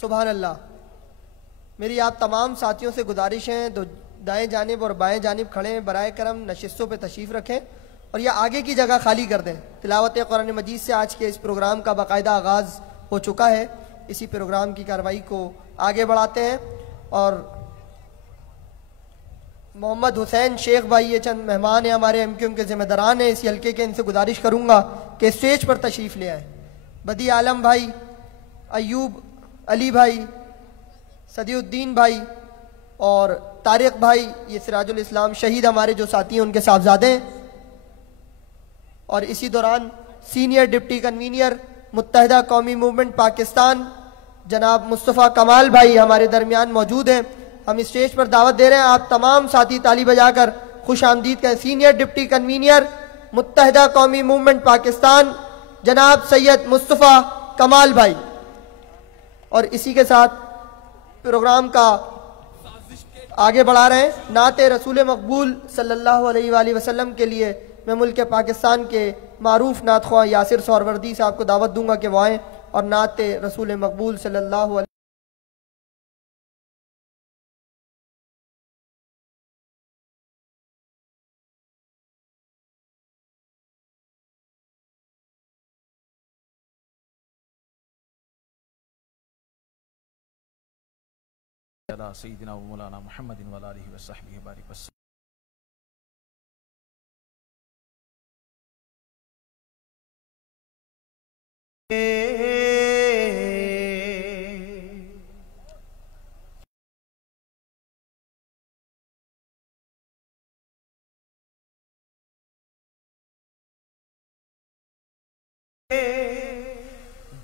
सुभान अल्लाह। मेरी आप तमाम साथियों से गुजारिश है, तो दाएं जानिब और बाएं जानिब खड़े हैं, बराए करम नशिस्तों पे तशरीफ़ रखें और यह आगे की जगह खाली कर दें। तिलावत कुरान मजीद से आज के इस प्रोग्राम का बाकायदा आगाज़ हो चुका है। इसी प्रोग्राम की कार्रवाई को आगे बढ़ाते हैं और मोहम्मद हुसैन शेख भाई ये चंद मेहमान हैं, हमारे एमक्यूएम के जिम्मेदारान हैं इसी हल्के के। इनसे गुजारिश करूंगा कि स्टेज पर तशरीफ़ ले आए। बदी आलम भाई, अयूब अली भाई, सदीउद्दीन भाई और तारिक भाई, ये सिराजुल इस्लाम शहीद हमारे जो साथी हैं उनके साहबजादे हैं। और इसी दौरान सीनियर डिप्टी कन्वीनियर मुत्तहिदा कौमी मूवमेंट पाकिस्तान जनाब मुस्तफ़ा कमाल भाई हमारे दरमियान मौजूद हैं। हम स्टेज पर दावत दे रहे हैं, आप तमाम साथी ताली बजाकर खुश आमदीद कहें। सीनियर डिप्टी कन्वीनियर मुत्तहिदा कौमी मूवमेंट पाकिस्तान जनाब सैयद मुस्तफ़ा कमाल भाई। और इसी के साथ प्रोग्राम का आगे बढ़ा रहे हैं। नाते रसूल मकबूल सल्लल्लाहु अलैहि वसल्लम के लिए मैं मुल्क पाकिस्तान के मारूफ नात ख्वाह यासिर सोहरवर्दी साहब को दावत दूंगा कि वो आएँ और नाते रसूल मकबूल सल्लल्लाहु सय्यिदिना व मौलाना मुहम्मदिन व आलिहि व सहबिहि व बारिक वसल्लम।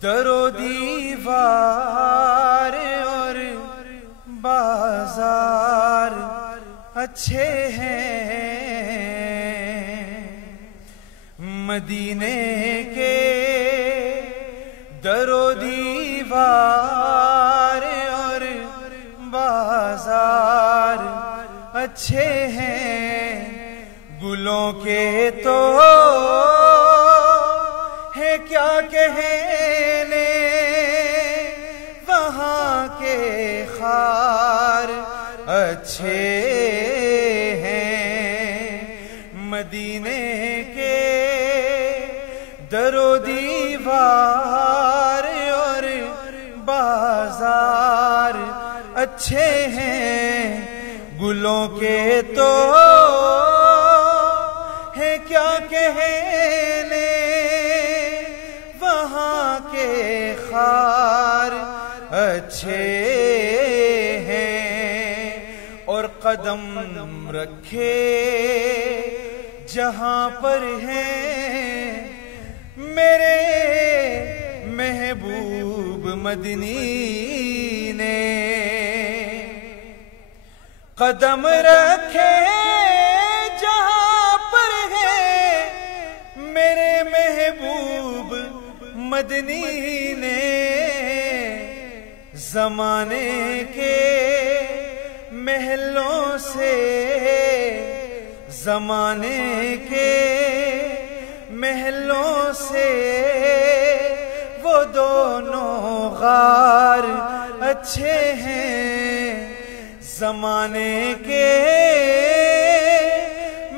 दरो दीवार और बाजार अच्छे हैं मदीने के। दरो दीवार और बाजार अच्छे हैं गुलों के तो है क्या कहने वहाँ के खार अच्छे हैं मदीने के। दरो दीवार और बाजार अच्छे हैं गुलों के तो है क्या कहने वहाँ के खार अच्छे हैं। और कदम रखे जहाँ पर हैं मेरे महबूब मदनी ने। कदम रखे जहाँ पर हैं मेरे महबूब मदनी ने। जमाने के महलों से जमाने के महलों से वो दोनों गार अच्छे हैं जमाने के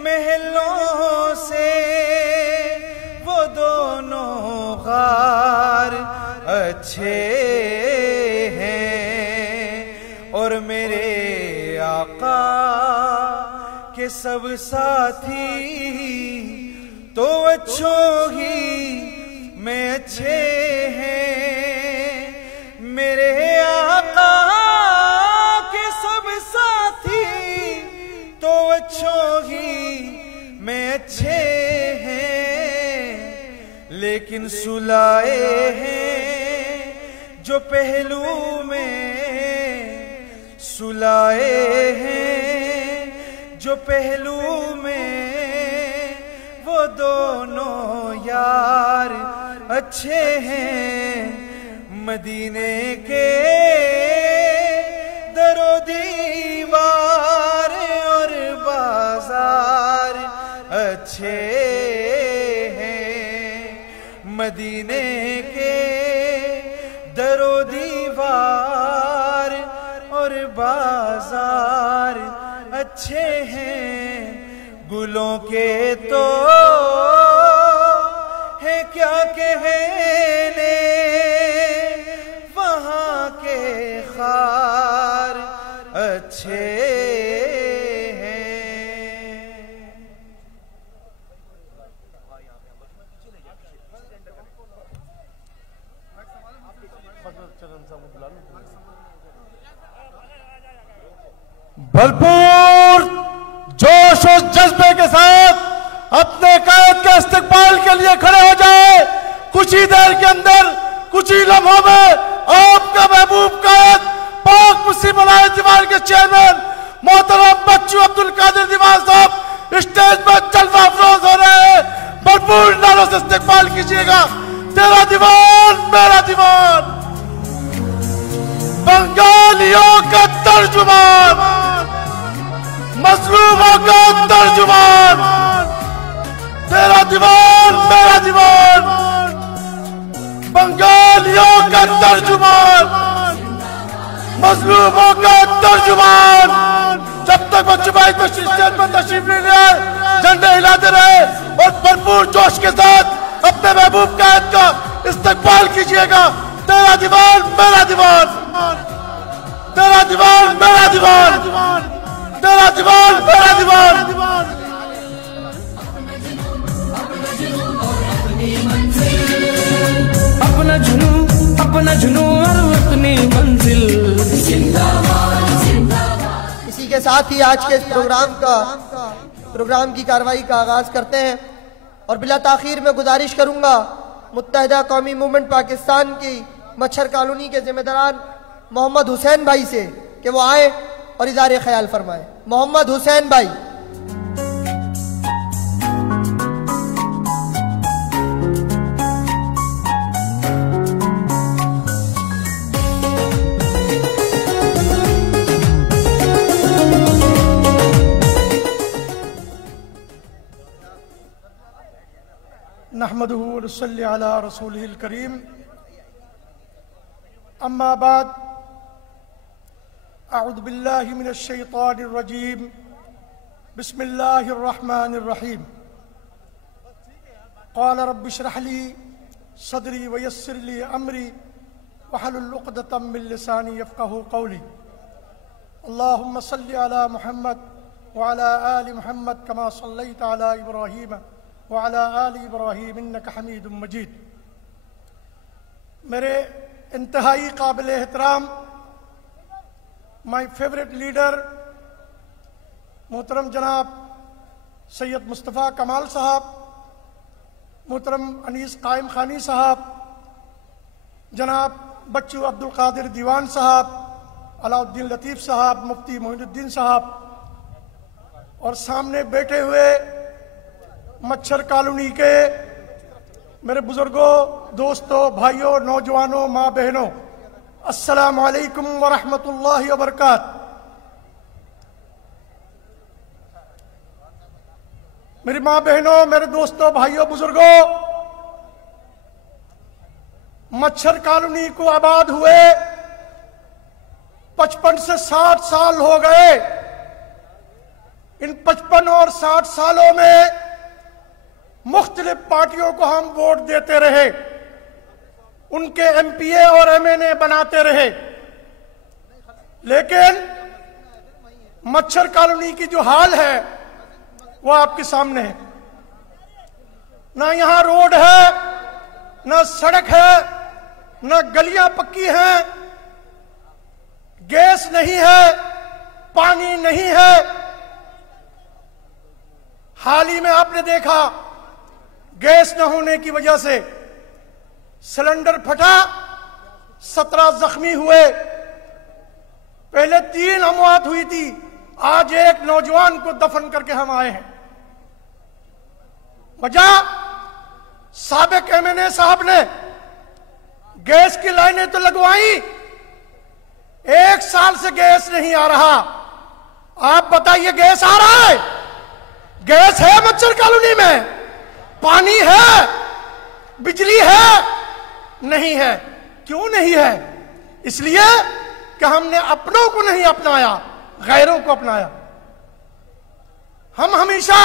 महलों से वो दोनों गार अच्छे हैं। और मेरे आका के सब साथी तो अच्छों ही में अच्छे हैं। मेरे आका के सब साथी तो अच्छों ही में अच्छे हैं। लेकिन सुलाए हैं जो पहलू में सुलाए हैं जो पहलू में वो दोनों यार अच्छे हैं मदीने के। दरो दीवार और बाजार अच्छे हैं मदीने के। दरो दीवार और बाजार अच्छे हैं गुलों के तो है क्या कहने वहाँ के खार अच्छे हैं। भरपूर जोश और जज्बे के साथ अपने कायद के इस्तिकबाल के लिए खड़े हो जाए। कुछ ही देर के अंदर कुछ ही लम्हों में आपका महबूब कायद पाक मुस्लिम अलायंस दीवार के चेयरमैन मोहतरम बच्चू अब्दुल कादिर दीवार साहब स्टेज पर जलवा अफरोज हो रहे हैं। भरपूर नारों से इस्तिकबाल कीजिएगा। तेरा दीवान मेरा दीवान बंगालियों का तर्जुमान मजलूमों का तर्जुमान। तेरा दीवान मेरा दीवान बंगालियों का तर्जुमान मजलूमों का तर्जुमान। जब तक बच्चे भाई को स्टेज पर तशरीफ ले रहे झंडे हिलाते रहे और भरपूर जोश के साथ अपने महबूब कायद का इस्तेकबाल कीजिएगा। तेरा दीवान मेरा दीवान तेरा दीवान मेरा दीवान, तेरा दीवान मेरा दीवान। अपना जुनून और अपनी मंजिल। इसी के साथ ही आज के इस प्रोग्राम की कार्रवाई का आगाज करते हैं और बिला ताखीर में गुजारिश करूंगा मुत्तहिदा कौमी मूवमेंट पाकिस्तान की मच्छर कॉलोनी के जिम्मेदारान मोहम्मद हुसैन भाई से कि वो आए और इज़हार ख्याल फरमाए। मोहम्मद हुसैन भाई। नहमदुहु व नसल्ली अला रसूलिहिल करीम, अम्मा बाद, अऊज़ु बिल्लाहि मिनश शैतानिर रजीम, बिस्मिल्लाहिर रहमानिर रहीम। क़ाल रब्बि इश्रह ली सदरी व यस्सिर ली अमरी वहलुल उक़दतम मिन लिसानी यफ़क़हू क़ौली। अल्लाहुम्मा सल्लि अला मुहम्मद व अला आलि मुहम्मद कमा सल्लैता अला इब्राहीम वअला आलि इब्राहीम इन्नका हमीदुम मजीद। मेरे इंतहाई काबिल एहतराम माई फेवरेट लीडर मोहतरम जनाब सैयद मुस्तफ़ा कमाल साहब, मोहतरम अनीस कायम खानी साहब, जनाब बच्चू अब्दुल कादिर दीवान साहब, अलाउद्दीन लतीफ़ साहब, मुफ्ती मोइनुद्दीन साहब और सामने बैठे हुए मच्छर कॉलोनी के मेरे बुजुर्गों, दोस्तों, भाइयों, नौजवानों, माँ बहनों, अस्सलामु अलैकुम व रहमतुल्लाहि व बरकातहू। मेरी माँ बहनों, मेरे दोस्तों, भाइयों, बुजुर्गों, मच्छर कॉलोनी को आबाद हुए 55 से 60 साल हो गए। इन 55 और 60 सालों में मुख्तलिफ पार्टियों को हम वोट देते रहे, उनके एमपीए और एमएनए बनाते रहे, लेकिन मच्छर कॉलोनी की जो हाल है वो आपके सामने है। ना यहां रोड है, ना सड़क है, ना गलियां पक्की हैं, गैस नहीं है, पानी नहीं है। हाल ही में आपने देखा गैस न होने की वजह से सिलेंडर फटा, 17 जख्मी हुए। पहले 3 अमवात हुई थी, आज एक नौजवान को दफन करके हम आए हैं। वजह साबिक एमएनए साहब ने गैस की लाइनें तो लगवाई, 1 साल से गैस नहीं आ रहा। आप बताइए गैस आ रहा है? गैस है मच्छर कॉलोनी में? पानी है? बिजली है? नहीं है। क्यों नहीं है? इसलिए कि हमने अपनों को नहीं अपनाया, गैरों को अपनाया। हम हमेशा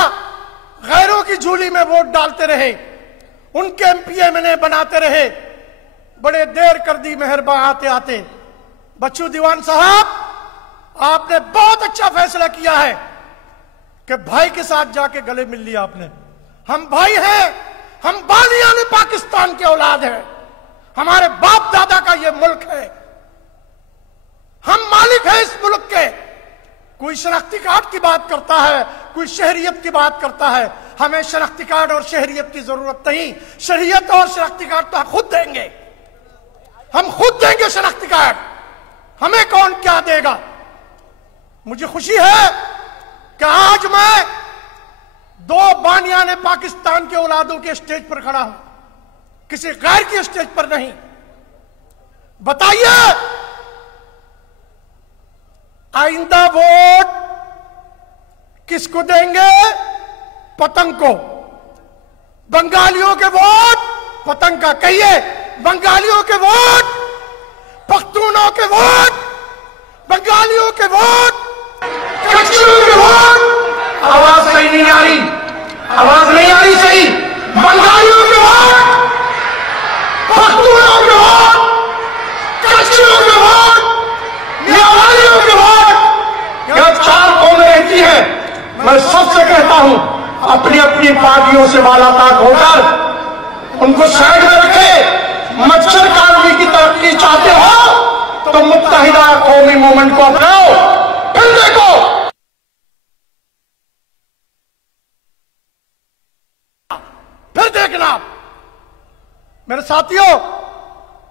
गैरों की झोली में वोट डालते रहे, उनके एमपीए मैंने बनाते रहे। बड़े देर कर दी मेहरबा आते आते। बच्चू दीवान साहब, आपने बहुत अच्छा फैसला किया है कि भाई के साथ जाके गले मिल लिया आपने। हम भाई हैं, हम बानियाने पाकिस्तान के औलाद हैं, हमारे बाप दादा का ये मुल्क है, हम मालिक हैं इस मुल्क के। कोई शनाख्ती कार्ड की बात करता है, कोई शहरियत की बात करता है। हमें शनाख्ती कार्ड और शहरियत की जरूरत नहीं। शहरियत और शनाख्ती कार्ड तो हम खुद देंगे, हम खुद देंगे शनाख्ती कार्ड। हमें कौन क्या देगा? मुझे खुशी है कि आज मैं 2 बानियाने पाकिस्तान के औलादों के स्टेज पर खड़ा हूं, किसी गैर के स्टेज पर नहीं। बताइए, आइंदा वोट किसको देंगे? पतंग को। बंगालियों के वोट पतंग का। कहिए, बंगालियों के वोट, पख्तूनों के वोट, बंगालियों के वोट, कच्चियों के वोट। आवाज सही नहीं आ रही, आवाज नहीं आ रही सही। बंगालियों के वोट, पख्तूनों के वोट, कच्चियों के वोट। ये आवाज बेताक होकर उनको साइड में रखे। मच्छर कॉलोनी की तरक्की चाहते हो तो मुत्तहिदा कौमी मूवमेंट को अपनाओ। फिर देखो फिर देखना। मेरे साथियों,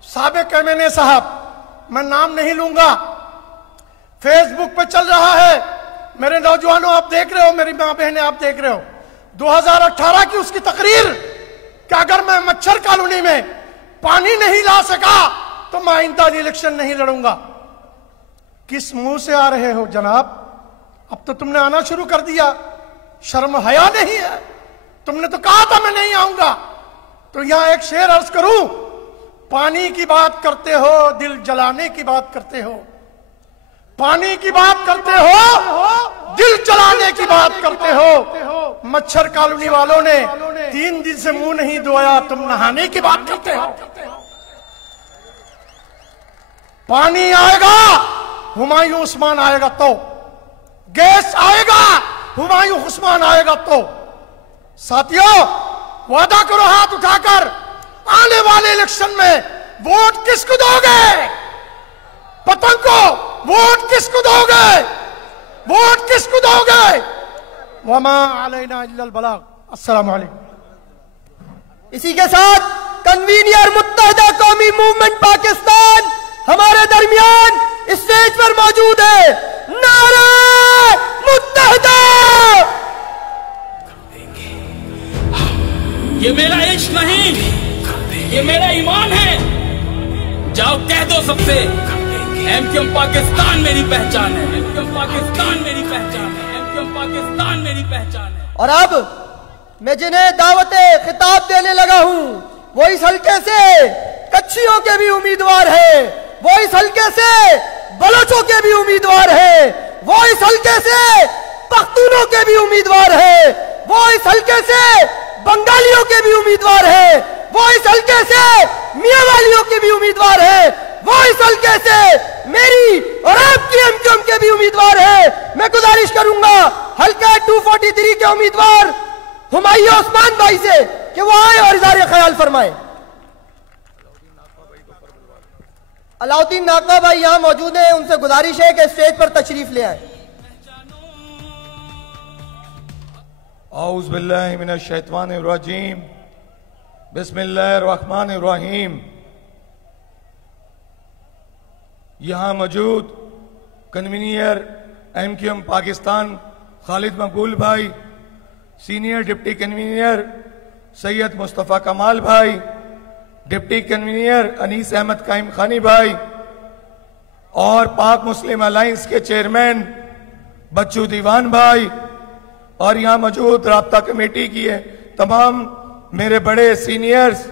साबिक एमएनए साहब, मैं नाम नहीं लूंगा, फेसबुक पे चल रहा है। मेरे नौजवानों आप देख रहे हो, मेरी मां बहनें आप देख रहे हो, 2018 की उसकी तकरीर कि अगर मैं मच्छर कॉलोनी में पानी नहीं ला सका तो मैं आइंदा इलेक्शन नहीं लड़ूंगा। किस मुंह से आ रहे हो जनाब? अब तो तुमने आना शुरू कर दिया, शर्म हया नहीं है? तुमने तो कहा था मैं नहीं आऊंगा। तो यहां एक शेर अर्ज करूं, पानी की बात करते हो, दिल जलाने की बात करते हो, पानी की बात करते हो, दिल जलाने की बात करते हो। मच्छर कॉलोनी वालों ने 3 दिन से मुंह नहीं धोया, तुम नहाने की बात करते हो। पानी आएगा, हुमायूं उस्मान आएगा तो, गैस आएगा, हुमायूं उस्मान आएगा तो। साथियों, वादा करो हाथ उठाकर, आने वाले इलेक्शन में वोट किसको दोगे? पतंग को वोट किसको दोगे? वोट किसको दोगे? वमा अलैना इल्लल बलाग। अस्सलाम वालेकुम। इसी के साथ कन्वीनियर मुत्तहिदा कौमी मूवमेंट पाकिस्तान हमारे दरमियान स्टेज पर मौजूद है। नारा मुत्तहिदा। ये मेरा इश्क नहीं, ये मेरा ईमान है। जाओ कह दो सबसे, एमक्यूएम पाकिस्तान मेरी पहचान है, एमक्यूएम पाकिस्तान मेरी पहचान है, एमक्यूएम पाकिस्तान मेरी पहचान है। और अब मैं जिन्हें दावते खिताब देने लगा हूं, वो इस हल्के से कच्छियों के भी उम्मीदवार है, वो इस हल्के से बलोचों के भी उम्मीदवार है, वो इस हल्के से पख्तूनों के भी उम्मीदवार है, वो इस हल्के से बंगालियों के भी उम्मीदवार है, वो इस हल्के से मियां वालियों के भी उम्मीदवार है, वो इस हल्के से मेरी और आपकी एमक्यूएम के भी उम्मीदवार है। मैं गुजारिश करूंगा हल्का 243 के उम्मीदवार हुमायूं उस्मान भाई से कि वो आए और इज़हार ख्याल फरमाए। अलाउद्दीन नाकवा भाई यहां मौजूद हैं, उनसे गुजारिश है कि स्टेज पर तशरीफ ले आए। औज़ु बिल्लाहि मिनश शैतानिर रजीम, बिस्मिल्लाहिर रहमानिर रहीम। यहां मौजूद कन्वीनियर एमक्यूएम पाकिस्तान खालिद मकबूल भाई, senior deputy convener Syed Mustafa Kamal भाई, deputy convener Anis Ahmed Qaimkhani भाई और पाक मुस्लिम अलायंस के चेयरमैन बच्चू दीवान भाई, और यहां मौजूद राब्ता कमेटी की है तमाम मेरे बड़े सीनियर्स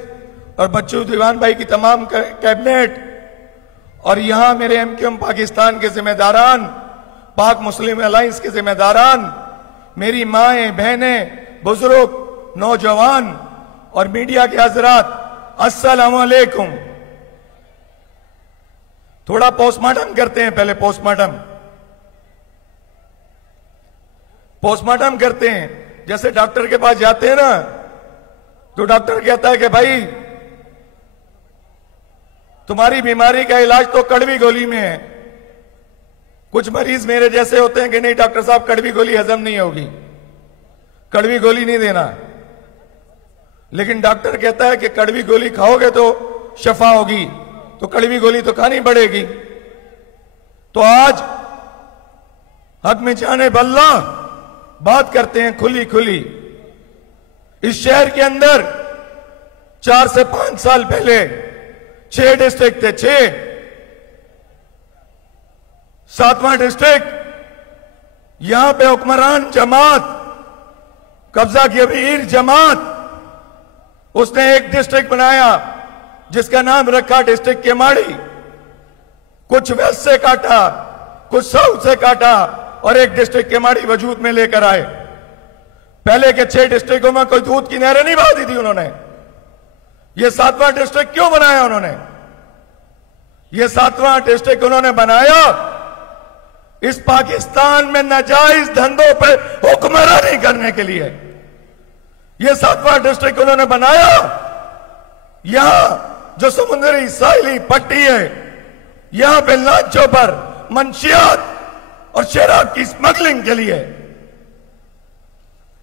और बच्चू दीवान भाई की तमाम कैबिनेट, और यहां मेरे एमक्यूएम पाकिस्तान के जिम्मेदारान, पाक मुस्लिम अलायंस के जिम्मेदारान, मेरी माएं बहनें बुजुर्ग नौजवान और मीडिया के हजरात, अस्सलाम वालेकुम। थोड़ा पोस्टमार्टम करते हैं, पहले पोस्टमार्टम करते हैं। जैसे डॉक्टर के पास जाते हैं ना, तो डॉक्टर कहता है कि भाई तुम्हारी बीमारी का इलाज तो कड़वी गोली में है। कुछ मरीज मेरे जैसे होते हैं कि नहीं डॉक्टर साहब कड़वी गोली हजम नहीं होगी, कड़वी गोली नहीं देना। लेकिन डॉक्टर कहता है कि कड़वी गोली खाओगे तो शफा होगी, तो कड़वी गोली तो खानी पड़ेगी। तो आज हक में जाने बल्ला बात करते हैं खुली खुली। इस शहर के अंदर 4 से 5 साल पहले 6 डिस्ट्रिक्ट थे, 6। 7वां डिस्ट्रिक्ट यहां पे हुक्मरान जमात, कब्जा गिरीर जमात, उसने एक डिस्ट्रिक्ट बनाया जिसका नाम रखा डिस्ट्रिक्ट केमाड़ी। कुछ वेस्ट से काटा, कुछ साउथ से काटा और एक डिस्ट्रिक्ट केमाड़ी वजूद में लेकर आए। पहले के 6 डिस्ट्रिक्टों में कोई दूध की नहरें नहीं बहा दी थी उन्होंने। ये 7वां डिस्ट्रिक्ट क्यों बनाया उन्होंने? ये 7वां डिस्ट्रिक्ट उन्होंने बनाया इस पाकिस्तान में नाजायज धंधों पर हुक्मरानी करने के लिए। ये 7वां डिस्ट्रिक्ट उन्होंने बनाया। यहां जो समुद्री साहिली पट्टी है, यहां पे लांचों पर मंशियात और शराब की स्मगलिंग के लिए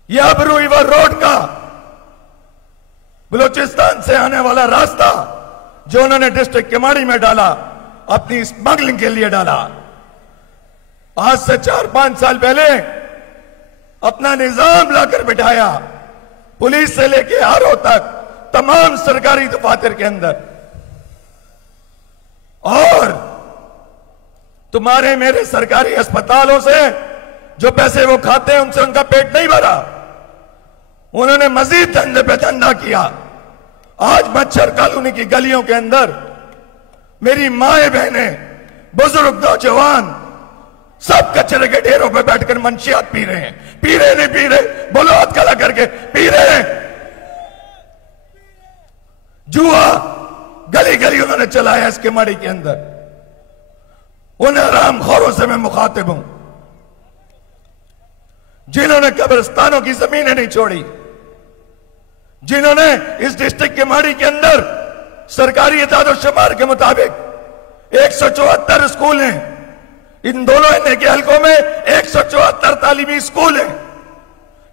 यह अबरू रिवर रोड का बलूचिस्तान से आने वाला रास्ता जो उन्होंने डिस्ट्रिक्ट केमाड़ी में डाला, अपनी स्मगलिंग के लिए डाला। आज से 4-5 साल पहले अपना निजाम लाकर बिठाया, पुलिस से लेके आरओ तक तमाम सरकारी दफातर के अंदर, और तुम्हारे मेरे सरकारी अस्पतालों से जो पैसे वो खाते हैं उनसे उनका पेट नहीं भरा। उन्होंने मजीद धंधे पे धंधा किया। आज मच्छर कॉलोनी की गलियों के अंदर मेरी माएं बहनें, बुजुर्ग, नौजवान सब कचरे के ढेरों पे बैठकर मंशियात पी रहे हैं। पी रहे नहीं पी रहे, बोलो हाथ खड़ा करके, पी रहे हैं। जुआ गली गली उन्होंने चलाया इसके माड़ी के अंदर। उन हरामखोरों से मैं मुखातिब हूं जिन्होंने कब्रिस्तानों की जमीनें नहीं छोड़ी, जिन्होंने इस डिस्ट्रिक्ट के माड़ी के अंदर सरकारी इताद-ओ-शुमार के मुताबिक 174 स्कूल हैं। इन दोनों एनए के हलकों में 174 तालीमी स्कूल हैं,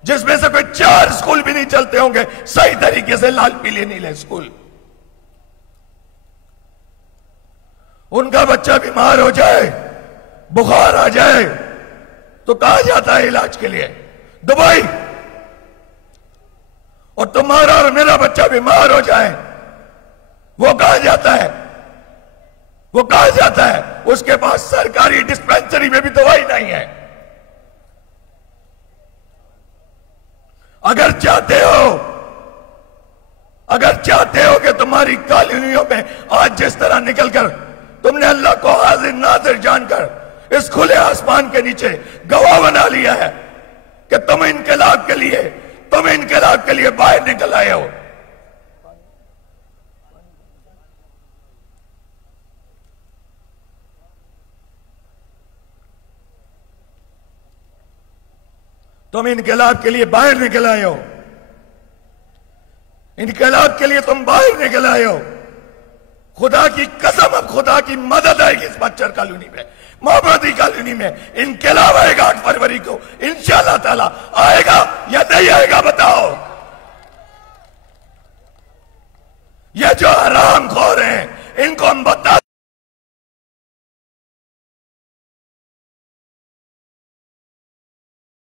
जिसमें से कोई 4 स्कूल भी नहीं चलते होंगे सही तरीके से, लाल पीले नीले स्कूल। उनका बच्चा बीमार हो जाए, बुखार आ जाए तो कहा जाता है इलाज के लिए दुबई, और तुम्हारा और मेरा बच्चा बीमार हो जाए वो कहा जाता है, वो कहा जाता है उसके पास सरकारी डिस्पेंसरी में भी दवाई नहीं है। अगर चाहते हो कि तुम्हारी कॉलोनियों में आज जिस तरह निकलकर तुमने अल्लाह को हाजिर नाजिर जानकर इस खुले आसमान के नीचे गवाह बना लिया है कि तुम इनकलाब के लिए बाहर निकल आए हो, तुम इनकलाब के लिए बाहर निकल आए हो, इनकलाब के लिए तुम बाहर निकल आए हो। खुदा की कसम, अब खुदा की मदद आएगी इस मच्छर कॉलोनी में, मोहम्मदी कॉलोनी में इनकलाब आएगा 8 फरवरी को इंशाअल्लाह ताला। आएगा या नहीं आएगा बताओ? ये जो हरामखोर हैं इनको हम बता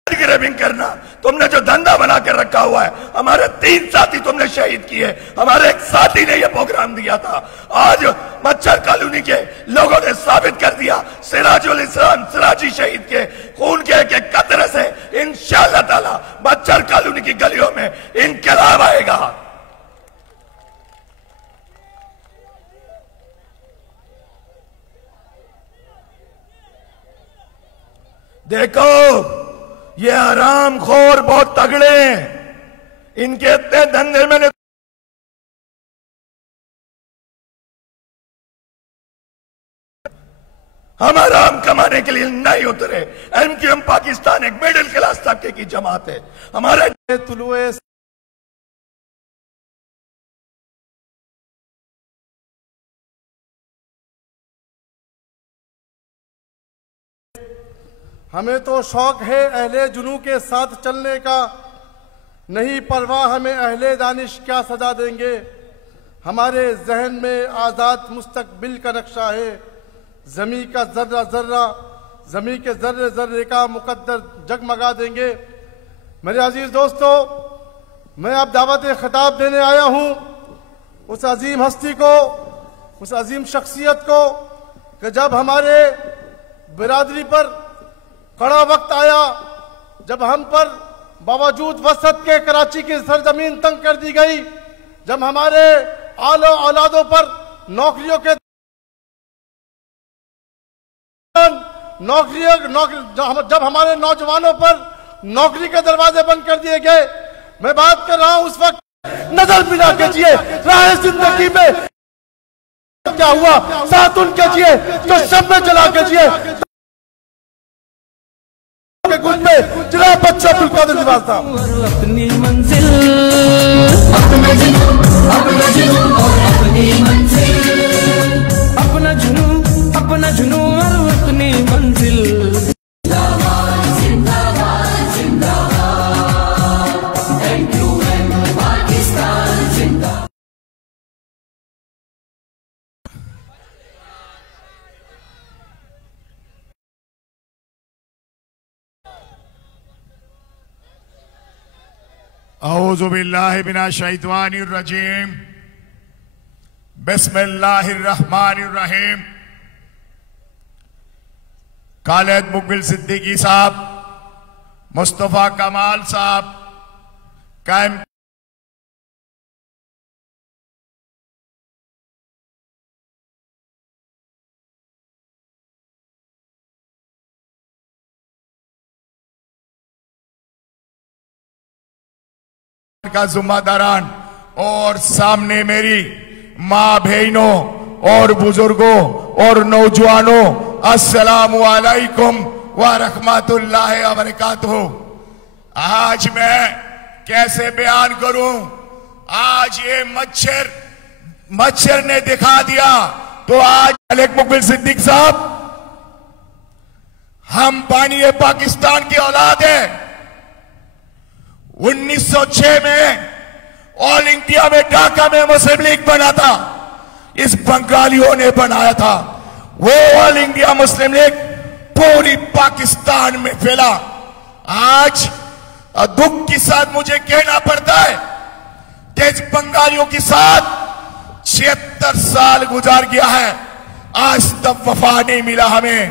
ग्रैबिंग करना, तुमने जो धंधा बना के रखा हुआ है। हमारे 3 साथी तुमने शहीद किए, हमारे एक साथी ने यह प्रोग्राम दिया था। आज मच्छर कॉलोनी के लोगों ने साबित कर दिया, सिराजुल इस्लाम सिराजी शहीद के खून के एक कतरे से इंशाअल्लाह ताला मच्छर कॉलोनी की गलियों में इनकलाब आएगा। देखो ये हरामखोर बहुत तगड़े हैं, इनके इतने धंधे में हम आराम कमाने के लिए नहीं उतरे। एमक्यूएम पाकिस्तान एक मिडिल क्लास तबके की जमात है। हमारे तुलुए हमें तो शौक है अहले जुनू के साथ चलने का, नहीं परवाह हमें अहले दानिश क्या सजा देंगे। हमारे जहन में आजाद मुस्तकबिल का नक्शा है, जमी का जर्रा जर्रा, जमी के जर्रे जर्रे का मुकद्दर जगमगा देंगे। मेरे अजीज दोस्तों, मैं अब दावत खिताब देने आया हूं उस अजीम हस्ती को, उस अजीम शख्सियत को कि जब हमारे बिरादरी पर कड़ा वक्त आया, जब हम पर बावजूद वसत के कराची की सरजमीन तंग कर दी गई, जब हमारे आलो औलादों पर नौकरियों के जब हमारे नौजवानों पर नौकरी के दरवाजे बंद कर दिए गए। मैं बात कर रहा हूं उस वक्त, नजर मिला के जिए, राह जिंदगी में क्या हुआ साथ उनके जिए जो शब में जला के जिए। जनाब बच्चा अब्दुल कादिर निवास साहब। अपनी मंजिल मंजिल, अपना जुनून और अपनी मंजिल, अपना जुनून और अपनी मंजिल। औज़ु बिल्लाहि मिनश शैतानिर रजीम, बिस्मिल्लाहिर रहमानिर रहीम। खालिद मुकबिल सिद्दीकी साहब, मुस्तफा कमाल साहब, कायम का जुम्मेदारान और सामने मेरी माँ बहनों और बुजुर्गों और नौजवानों, अस्सलामु अलैकुम व रहमतुल्लाहि व बरकातुहू। आज मैं कैसे बयान करूं, आज ये मच्छर ने दिखा दिया। तो आज खालिद मुकबिल सिद्दीक साहब, हम बानी पाकिस्तान की औलाद है। 1906 में ऑल इंडिया में ढाका में मुस्लिम लीग बना था, इस बंगालियों ने बनाया था। वो ऑल इंडिया मुस्लिम लीग पूरी पाकिस्तान में फैला। आज दुख के साथ मुझे कहना पड़ता है कि इस बंगालियों के साथ 76 साल गुजार गया है, आज तक वफा नहीं मिला हमें।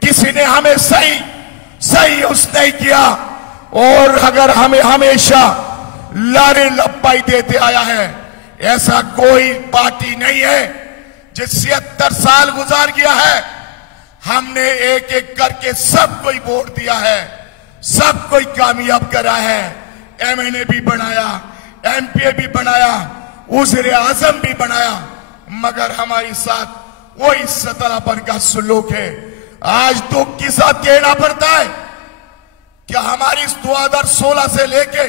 किसी ने हमें सही उसने नहीं किया, और अगर हमें हमेशा लारे लप्पाई देते आया है। ऐसा कोई पार्टी नहीं है जो 76 साल गुजार गया है। हमने एक एक करके सब कोई वोट दिया है, सब कोई कामयाब करा है। एमएनए भी बनाया, एमपी भी बनाया, वज़ीर आज़म भी बनाया, मगर हमारे साथ वही सतरापन का सुलूक है। आज दुख के साथ कहना पड़ता है कि हमारी 2016 से लेके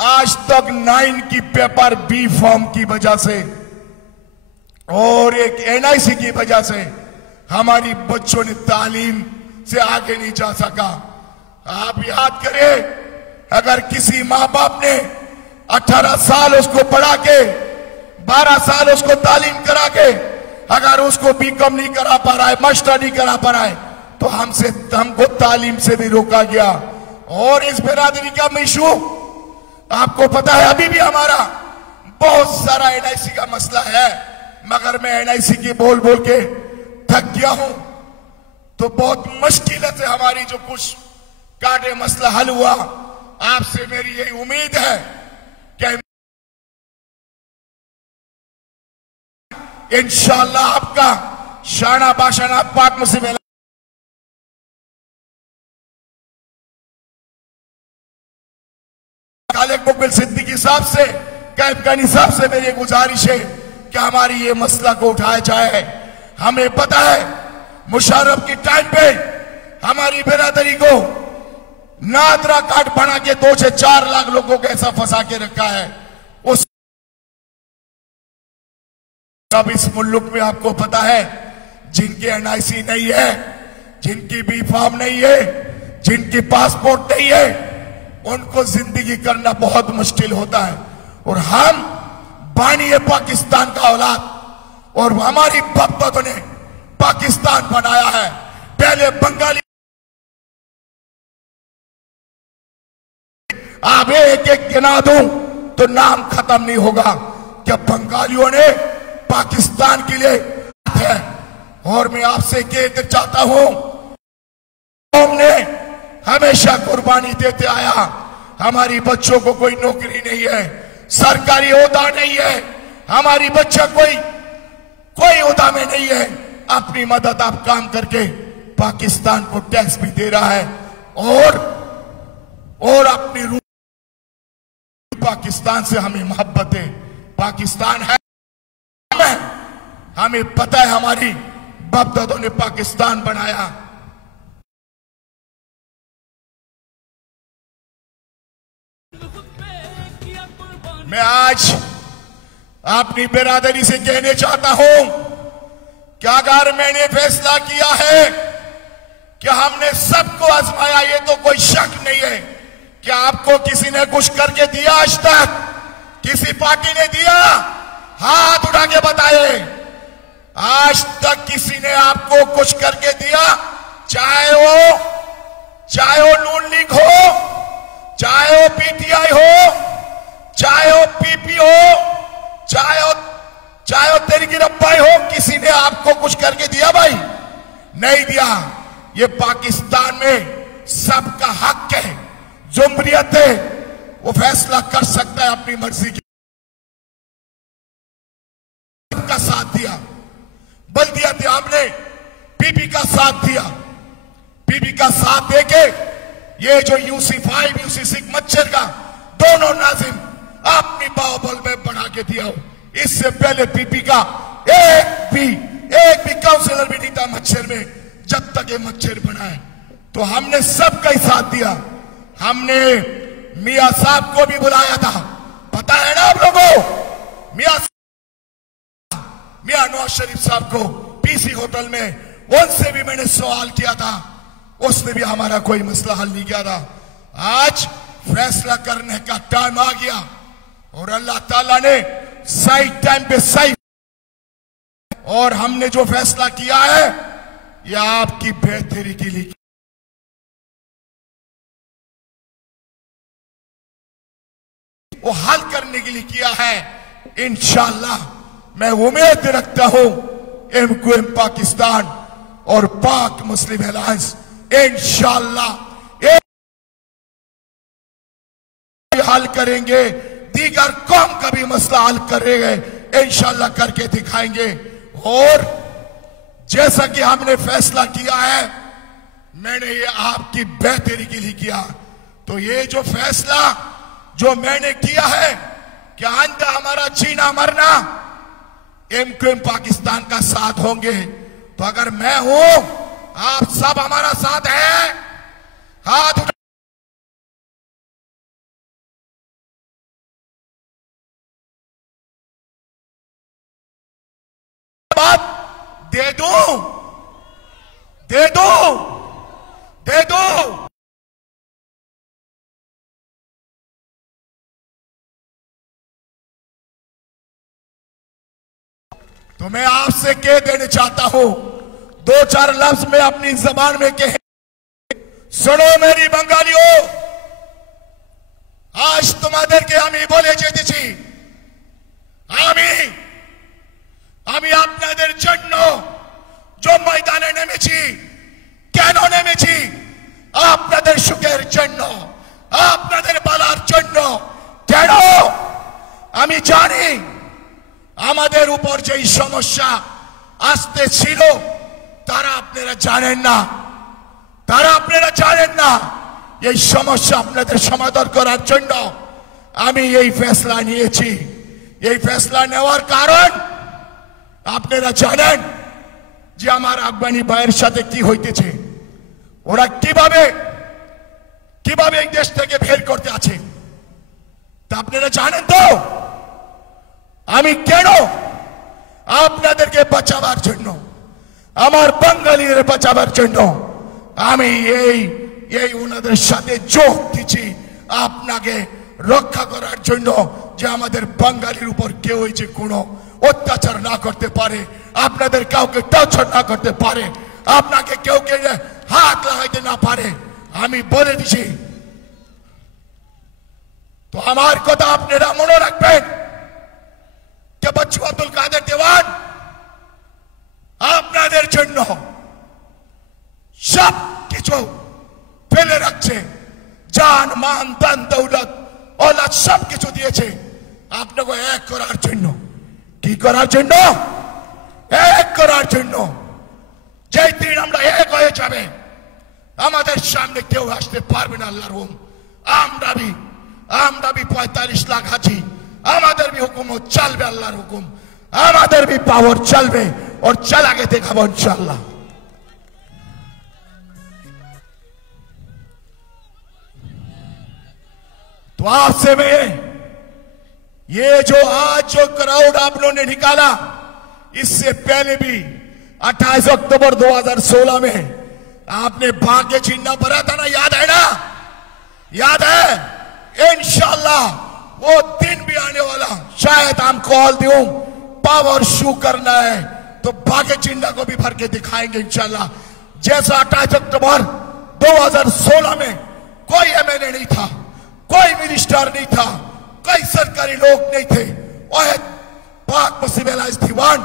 आज तक 9 की पेपर बी फॉर्म की वजह से और एक एनआईसी की वजह से हमारी बच्चों ने तालीम से आगे नहीं जा सका। आप याद करें, अगर किसी माँ बाप ने 18 साल उसको पढ़ा के, 12 साल उसको तालीम करा के, अगर उसको बीकॉम नहीं करा पा रहा है, मास्टर नहीं करा पा रहा है, तो हमको तालीम से भी रोका गया। और इस बिरादरी का इशू आपको पता है, अभी भी हमारा बहुत सारा एनआईसी का मसला है, मगर मैं एनआईसी की बोल के थक गया हूं। तो बहुत मुश्किल से हमारी जो कुछ काटे मसला हल हुआ। आपसे मेरी यही उम्मीद है कि इंशाअल्लाह आपका शाना बाशाना पाक मुस्लिम खालिद मुकबिल सिद्दीकी साहब से, कैफकानी साहब से मेरी गुजारिश है कि हमारी ये मसला को उठाया जाए। हमें पता है मुशर्रफ के टाइम पे हमारी बिरादरी को नादरा कार्ड बना के 2 से 4 लाख लोगों को ऐसा फंसा के रखा है। उस अब इस मुल्क में आपको पता है, जिनके एनआईसी नहीं है, जिनकी बी फॉर्म नहीं है, जिनकी पासपोर्ट नहीं है, उनको जिंदगी करना बहुत मुश्किल होता है। और हम बानी पाकिस्तान का औलाद और हमारी बब्बतों ने पाकिस्तान बनाया है। पहले बंगाली, आप एक एक गिना दूं तो नाम खत्म नहीं होगा कि बंगालियों ने पाकिस्तान के लिए है। और मैं आपसे कहना चाहता हूं, हमने हमेशा कुर्बानी देते आया। हमारी बच्चों को कोई नौकरी नहीं है, सरकारी ओहदा नहीं है, हमारी बच्चा कोई ओहदा में नहीं है। अपनी मदद आप काम करके पाकिस्तान को टैक्स भी दे रहा है और अपनी रूह पाकिस्तान से हमें मोहब्बत है। पाकिस्तान है, हमें पता है हमारी बाप दादों ने पाकिस्तान बनाया। मैं आज अपनी बिरादरी से कहने चाहता हूं कि अगर मैंने फैसला किया है कि हमने सबको आजमाया, ये तो कोई शक नहीं है कि आपको किसी ने कुछ करके दिया आज तक? किसी पार्टी ने दिया? हाथ उठा के बताए। आज तक किसी ने आपको कुछ करके दिया? चाहे वो नून लीग हो, चाहे वो पीटीआई हो, चाहे वो पीपी हो, चाहे वो तेरी रब्बाई हो, किसी ने आपको कुछ करके दिया भाई? नहीं दिया। ये पाकिस्तान में सबका हक है, जुमहूरियत है, वो फैसला कर सकता है अपनी मर्जी की। का साथ दिया, बल्दियात हमने पीपी का साथ दिया। पीपी का साथ देके ये जो UC5 UC6 मच्छर का दोनों नाजिम अपनी बाहुबल में बढ़ा के दिया हो। इससे पहले पीपी का एक भी काउंसिलर भी नहीं था मच्छर में जब तक ये मच्छर बना है। तो हमने सबका ही साथ दिया। हमने मियां साहब को भी बुलाया था, पता है ना आप लोगों को? मियां नवाज शरीफ साहब को पीसी होटल में, उनसे भी मैंने सवाल किया था, उसने भी हमारा कोई मसला हल नहीं किया था। आज फैसला करने का टाइम आ गया और अल्लाह ताला ने सही टाइम पे सही, और हमने जो फैसला किया है यह आपकी बेहतरी के लिए, वो हल करने के लिए किया है। इंशाअल्लाह मैं उम्मीद रखता हूं MQM पाकिस्तान और पाक मुस्लिम अलायंस इंशाअल्लाह हल करेंगे, दीगर कौम का भी मसला हल करेंगे, इंशाअल्लाह करके दिखाएंगे। और जैसा कि हमने फैसला किया है, मैंने ये आपकी बेहतरी के लिए किया। तो ये जो फैसला जो मैंने किया है कि आइंदा हमारा जीना मरना MQM पाकिस्तान का साथ होंगे, तो अगर मैं हूं, आप सब हमारा साथ है, हाथ दे दो। तो मैं आपसे कह देना चाहता हूं, दो चार लफ्ज में अपनी जबान में कहे। सुनो मेरी बंगालियों, আজ তোমাদেরকে আমি বলে যেতেছি, আমি আপনাদের জন্য जो मैदाने नेमेছি, কেন নেমেছি? আপনাদের সুখের জন্য, আপনাদের ভালোর জন্য। কেন? আমি জানি আমাদের উপর যে সমস্যা আসতে ছিল তারা আপনারা জানেন না, এই সমস্যা আপনাদের সমাধান করার জন্য আমি এই ফেসলা নিয়েছি। এই ফেসলা নেওয়ার কারণ আপনারা জানেন যে আমার আফগানি ভাইয়ের সাথে কি হইতেছে, ওরা কিভাবে এই দেশ থেকে বের করতে আছে, তা আপনারা জানেন। তো আমি কেন আপনাদেরকে বাঁচাবার জন্য, আমার বাঙালিদের বাঁচাবার জন্য আমি এই ওনাদের সাথে যোগ দিচ্ছি, আপনাকে রক্ষা করার জন্য, যে আমাদের বাঙালির উপর কেউ যে কোনো অত্যাচার না করতে পারে, আপনাদের কাউকে টর্চার না করতে পারে, আপনাকে কেউ হাত লাগাইতে না পারে, আমি বলে দিছি। তো আমার কথা আপনারা মনে রাখবেন যে বচ্চু আব্দুল কাদের দেওয়ান আপনাদের জন্য সব কিছু ফেলে রাখছে, জান মান দান দৌলত औलाद सब কিছু দিয়েছে আপনাকে এক করার জন্য। কি করার জন্য? এক করার জন্য। যেই দিন আমরা এক হয়ে যাবে আমাদের সামনে কেউ আসতে পারবে না। আল্লাহর হুকুম আমরা भी 45 লাখ আছি, আমাদের भी হুকুমত চলবে, আল্লাহর হুকুম আমাদের भी পাওয়ার চলবে, और चला के দেখাবো ইনশাআল্লাহ। तो आपसे मैं ये जो आज जो क्राउड आप लोगों ने निकाला, इससे पहले भी 28 अक्टूबर 2016 में आपने भाग्य चिन्ह भरा था ना, याद है ना? याद है? इंशाल्लाह वो दिन भी आने वाला। शायद हम कॉल दूं, पावर शो करना है तो भाग्य चिन्ह को भी भर के दिखाएंगे इंशाल्लाह। जैसा 28 अक्टूबर 2016 में कोई एमएलए नहीं था, कोई मिनिस्टर नहीं था, कोई सरकारी लोग नहीं थे, और पाक मुस्लिम एलायंस दीवान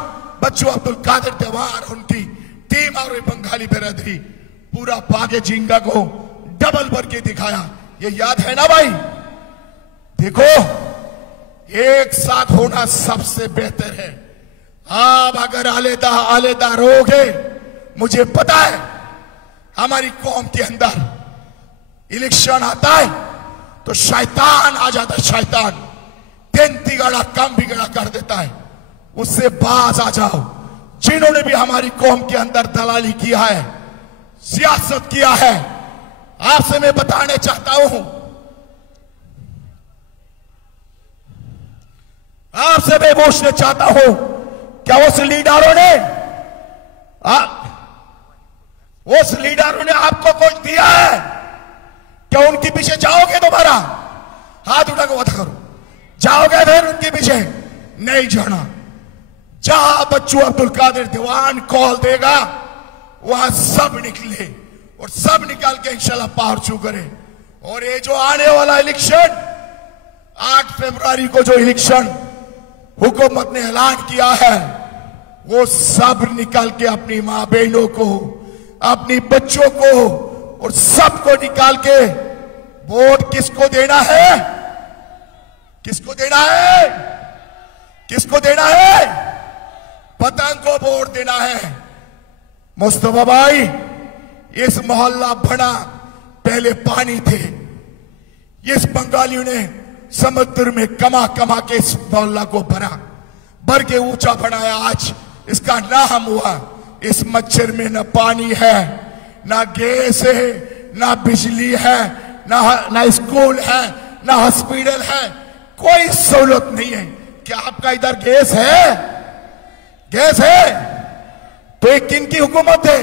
बच्चू अब्दुल कादिर देवान, उनकी टीम और बंगाली बिरादरी पूरा भाग्य चिन्ह को डबल भर के दिखाया। ये याद है ना भाई? देखो, एक साथ होना सबसे बेहतर है। आप अगर आलेदा आलेदा रहोगे, मुझे पता है हमारी कौम के अंदर इलेक्शन आता है तो शैतान आ जाता है। शैतान दिन तिगड़ा कम बिगड़ा कर देता है। उससे बाज आ जाओ। जिन्होंने भी हमारी कौम के अंदर दलाली किया है, सियासत किया है, आपसे मैं बताने चाहता हूं, आपसे मैं पूछना चाहता हूं, क्या उस लीडरों ने आपको कुछ दिया है? क्या उनके पीछे जाओगे दोबारा? हाथ उठा के बता करो, जाओगे फिर उनके पीछे? नहीं जाना। जहां बच्चू अब्दुल कादिर दीवान कॉल देगा वहां सब निकले और सब निकाल के इंशाल्लाह पावर शो करे। और ये जो आने वाला इलेक्शन 8 फरवरी को जो इलेक्शन हुकूमत ने ऐलान किया है, वो सब निकाल के अपनी मां बहनों को, अपनी बच्चों को और सबको निकाल के वोट किसको देना है? किसको देना है? किसको देना है? पतंग को वोट देना है। मुस्तफा भाई, इस मोहल्ला बना पहले पानी थे, इस बंगालियों ने समुद्र में कमा कमा के इस मोहल्ला को भर के ऊंचा बनाया। आज इसका नाम हुआ। इस मच्छर में न पानी है, ना गैस है, ना बिजली है, ना स्कूल है, ना हॉस्पिटल है, कोई सहूलत नहीं है। क्या आपका इधर गैस है? गैस है? तो ये किन की हुकूमत है?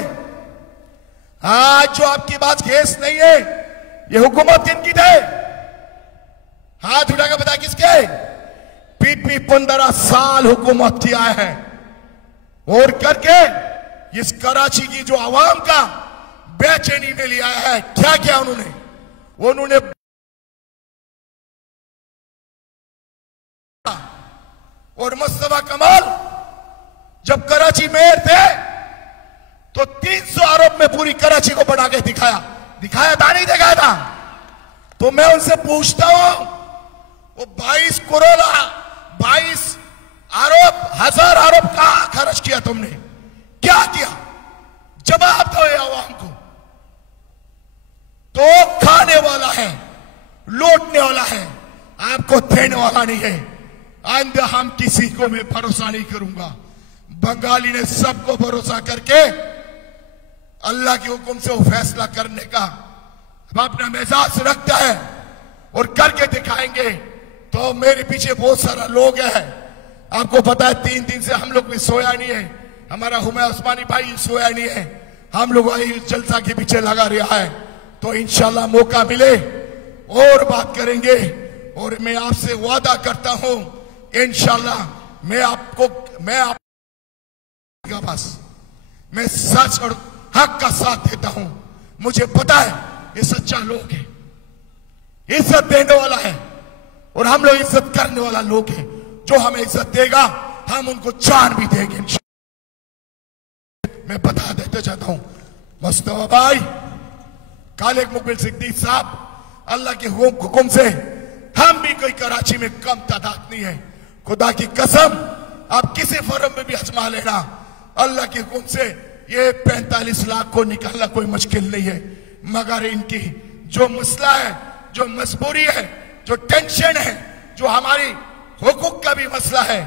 आज जो आपके पास गैस नहीं है, ये हुकूमत किन की थे? हाथ उठा के बता किसके? पीपी 15 साल हुकूमत किया है और करके इस कराची की जो आवाम का बेचैनी में लिया है। क्या किया उन्होंने और मुस्तफा कमाल जब कराची मेयर थे तो 300 आरोप में पूरी कराची को बना के दिखाया था नहीं दिखाया था? तो मैं उनसे पूछता हूं, वो 22 करोड़ 22 आरोप 1000 आरोप कहां खर्च किया तुमने? क्या किया? जवाब दो आवाम को। तो खाने वाला है, लूटने वाला है, आपको देने वाला नहीं है। आइंदा हम किसी को मैं भरोसा नहीं करूंगा। बंगाली ने सबको भरोसा करके अल्लाह के हुक्म से वो फैसला करने का अपना मिजाज रखता है और करके दिखाएंगे। तो मेरे पीछे बहुत सारा लोग हैं, आपको पता है 3 दिन से हम लोग भी सोया नहीं है। हमारा हुमैया उस्मानी भाई सोया नहीं है। हम लोग इस जलसा के पीछे लगा रहा है। तो इंशाल्लाह मौका मिले और बात करेंगे। और मैं आपसे वादा करता हूं, इंशाल्लाह मैं सच और हक का साथ देता हूं। मुझे पता है ये सच्चा लोग है, इज्जत देने वाला है और हम लोग इज्जत करने वाला लोग हैं। जो हमें इज्जत देगा हम उनको जान भी देंगे। मैं बता देते चाहता हूं, मुस्तफा भाई, काले मुकबिल सिद्दीक साहब, अल्लाह के हुक्म से हम भी कोई कराची में कम तादाद नहीं है। खुदा की कसम, आप किसी फॉरम में भी आजमा लेना, अल्लाह के हुक्म से ये 45 लाख को निकालना कोई मुश्किल नहीं है। मगर इनकी जो मसला है, जो मजबूरी है, जो टेंशन है, जो हमारी हुकूक का भी मसला है,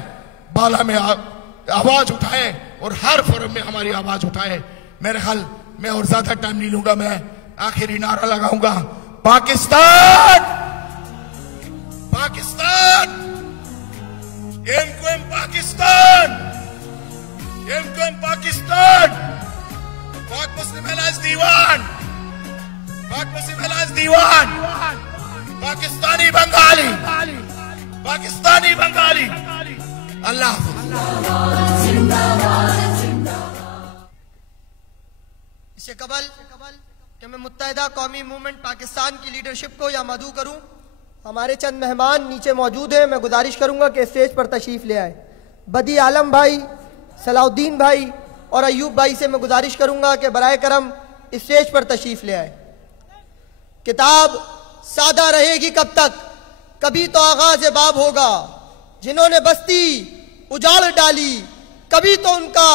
बाला में आवाज उठाए और हर फोरम में हमारी आवाज उठाए। मेरे ख्याल मैं और ज्यादा टाइम नहीं लूंगा, मैं आखिरी नारा लगाऊंगा, पाकिस्तान, पाकिस्तान एमक्यूएम पाकिस्तान, एमक्यूएम पाकिस्तान, पाक मुस्लिम अलायंस दीवान, पाक मुस्लिम अलायंस दीवान, पाकिस्तानी बंगाली, पाकिस्तानी बंगाली। अल्लाह इससे कबल कि मैं मुत्तहिदा कौमी मूवमेंट पाकिस्तान की लीडरशिप को या मदऊ करूं, हमारे चंद मेहमान नीचे मौजूद हैं। मैं गुजारिश करूंगा कि स्टेज पर तशरीफ ले आए। बदी आलम भाई, सलाउद्दीन भाई और अयूब भाई से मैं गुजारिश करूंगा कि बराए करम स्टेज पर तशरीफ ले आए। किताब सादा रहेगी कब तक, कभी तो आगाज बाब होगा। जिन्होंने बस्ती उजाड़ डाली, कभी तो उनका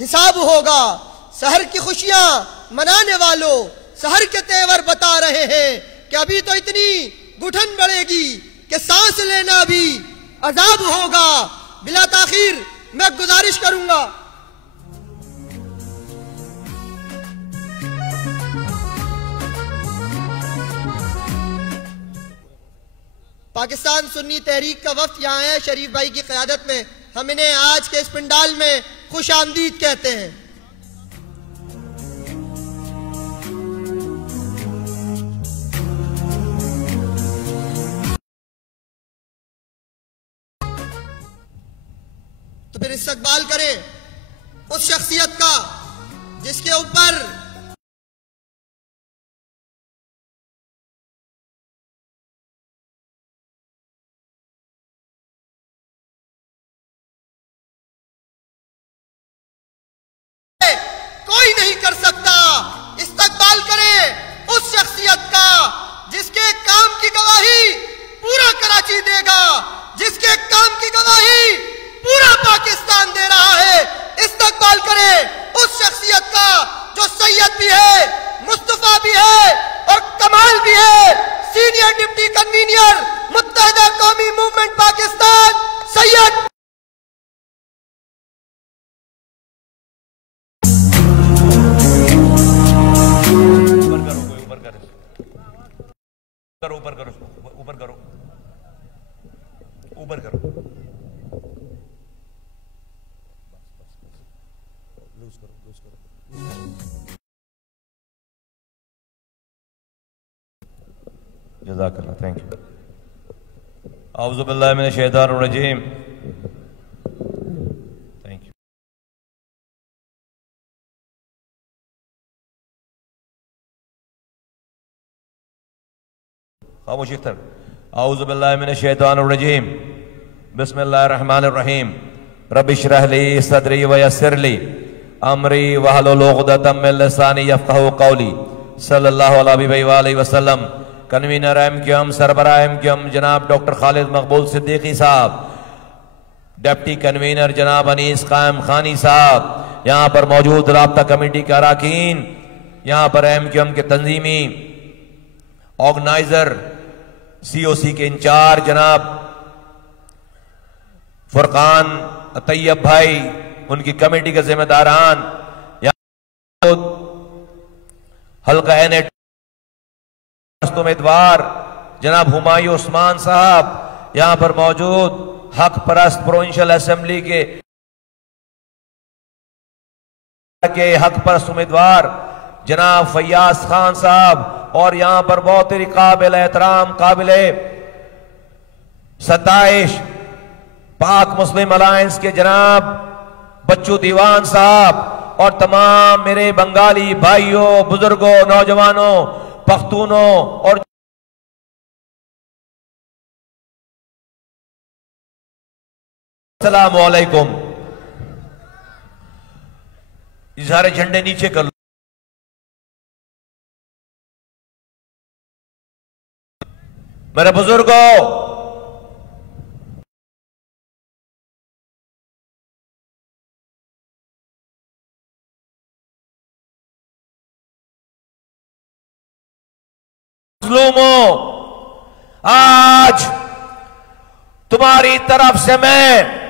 हिसाब होगा। शहर की खुशियां मनाने वालों शहर के तेवर बता रहे हैं कि अभी तो इतनी घुटन बढ़ेगी कि सांस लेना भी अजाब होगा। बिला ताखीर मैं गुजारिश करूंगा पाकिस्तान सुन्नी तहरीक का वफ्द यहाँ है शरीफ भाई की क़यादत में। हम इन्हें आज के इस पंडाल में खुश आमदीद कहते हैं। तो फिर इस्तकबाल करें उस शख्सियत का जिसके ऊपर कोई नहीं कर सकता। इस्तकबाल करें उस शख्सियत का जिसके काम की गवाही पूरा कराची देगा, जिसके काम की गवाही पूरा पाकिस्तान दे रहा है। इस्तकबाल करें उस शख्सियत का जो सैयद भी है, मुस्तफा भी है और कमाल भी है। सीनियर डिप्टी कन्वीनर मुत्तहिदा कौमी मूवमेंट पाकिस्तान सैयद ऊपर करो, ऊपर करो, ऊपर करो, लूज करो, लूज करो। जज़ाकल्लाह, थैंक यू। औज़ु बिल्लाहि मिनश शैतानिर रजीम। Thank you. खामोश इख्तर। औज़ु बिल्लाहि मिनश शैतानिर रजीम। बिस्मिल्लाहिर रहमानिर रहीम। रब्बि इश्रह ली सदरी व यस्सिर ली अमरी वहलुल उक़दतम मिन लिसानी यफ़क़हू क़ौली। सल्लल्लाहु अलैहि वसल्लम। कन्वीनर एमक्यूएम, सरबराह एमक्यूएम जनाब डॉक्टर खालिद मकबूल सिद्दीकी साहब, डिप्टी कन्वीनर जनाब अनीस कायम खानी साहब, यहाँ पर मौजूद राब्ता कमेटी के अरकान, यहाँ पर एमक्यूएम के तंजीमी ऑर्गेनाइजर सीओसी के इंचार्ज जनाब फुरकान तैयब भाई, उनकी कमेटी के जिम्मेदारान, यहाँ हल्का एन उम्मीदवार जनाब हुमायूं उस्मान साहब, यहां पर मौजूद हक परस्त प्रोविंशियल असेंबली के हक परस्त उम्मीदवार जनाब फैयाज खान साहब, और यहां पर बहुत ही काबिल एहतराम, काबिल सताइश पाक मुस्लिम अलायंस के जनाब बच्चू दीवान साहब, और तमाम मेरे बंगाली भाइयों, बुजुर्गों, नौजवानों, पख्तूनों और अस्सलाम वालेकुम। ये सारे झंडे नीचे कर लो। मेरे बुजुर्गों, आज तुम्हारी तरफ से मैं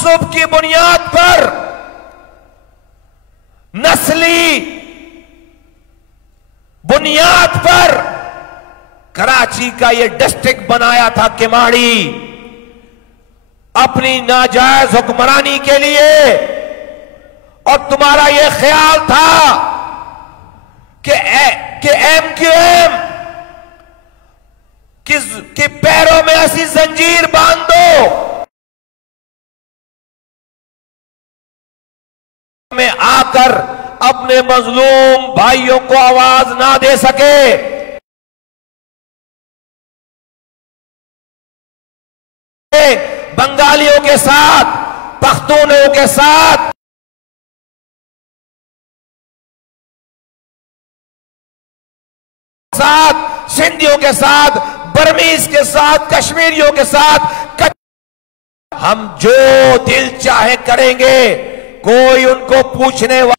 तासुब की बुनियाद पर, नस्ली बुनियाद पर कराची का यह डिस्ट्रिक्ट बनाया था किमाड़ी, अपनी नाजायज हुक्मरानी के लिए। और तुम्हारा यह ख्याल था कि MQM कि पैरों में ऐसी जंजीर बांध दो में आकर अपने मजलूम भाइयों को आवाज ना दे सके। बंगालियों के साथ, पख्तूनों के साथ सिंधियों के साथ, बर्मीज के साथ, कश्मीरियों के साथ हम जो दिल चाहे करेंगे, कोई उनको पूछने वाला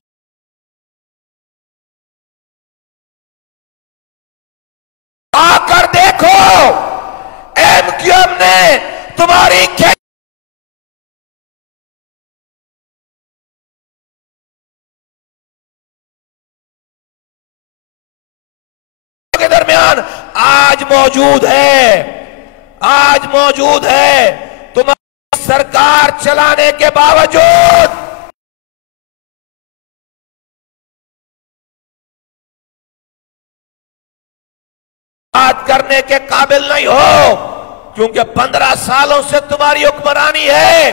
आकर देखो MQM ने तुम्हारी के दरमियान आज मौजूद है। तुम्हारी सरकार चलाने के बावजूद बात करने के काबिल नहीं हो, क्योंकि 15 सालों से तुम्हारी हुक्मरानी है।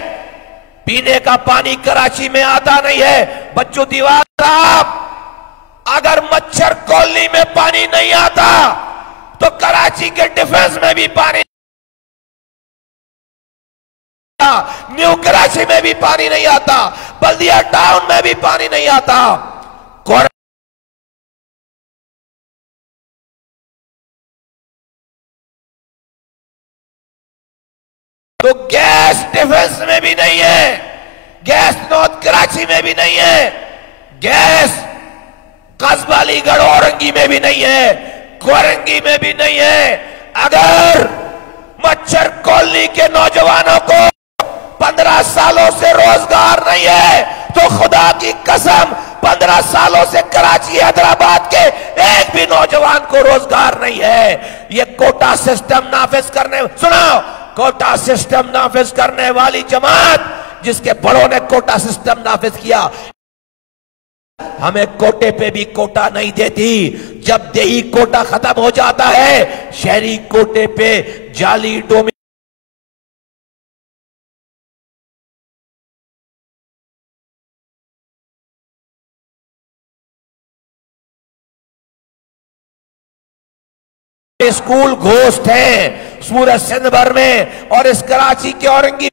पीने का पानी कराची में आता नहीं है। बच्चों दीवार साहब, अगर मच्छर कॉलोनी में पानी नहीं आता तो कराची के डिफेंस में भी पानी, न्यू कराची में भी पानी नहीं आता, बल्दिया टाउन में भी पानी नहीं आता। तो गैस डिफेंस में भी नहीं है, गैस नॉर्थ कराची में भी नहीं है, गैस कस्बा अलीगढ़ औरंगी में भी नहीं है, कोरंगी में भी नहीं है। अगर मच्छर कॉलोनी के नौजवानों को 15 सालों से रोजगार नहीं है तो खुदा की कसम 15 सालों से कराची हैदराबाद के एक भी नौजवान को रोजगार नहीं है। ये कोटा सिस्टम नाफिज करने, सुनो, कोटा सिस्टम नाफिज करने वाली जमात, जिसके बड़ों ने कोटा सिस्टम नाफिज किया, हमें कोटे पे भी कोटा नहीं देती। जब देही कोटा खत्म हो जाता है, शहरी कोटे पे जाली डोमी स्कूल घोस्ट हैं सूरत सिंध भर में और इस कराची के औरंगी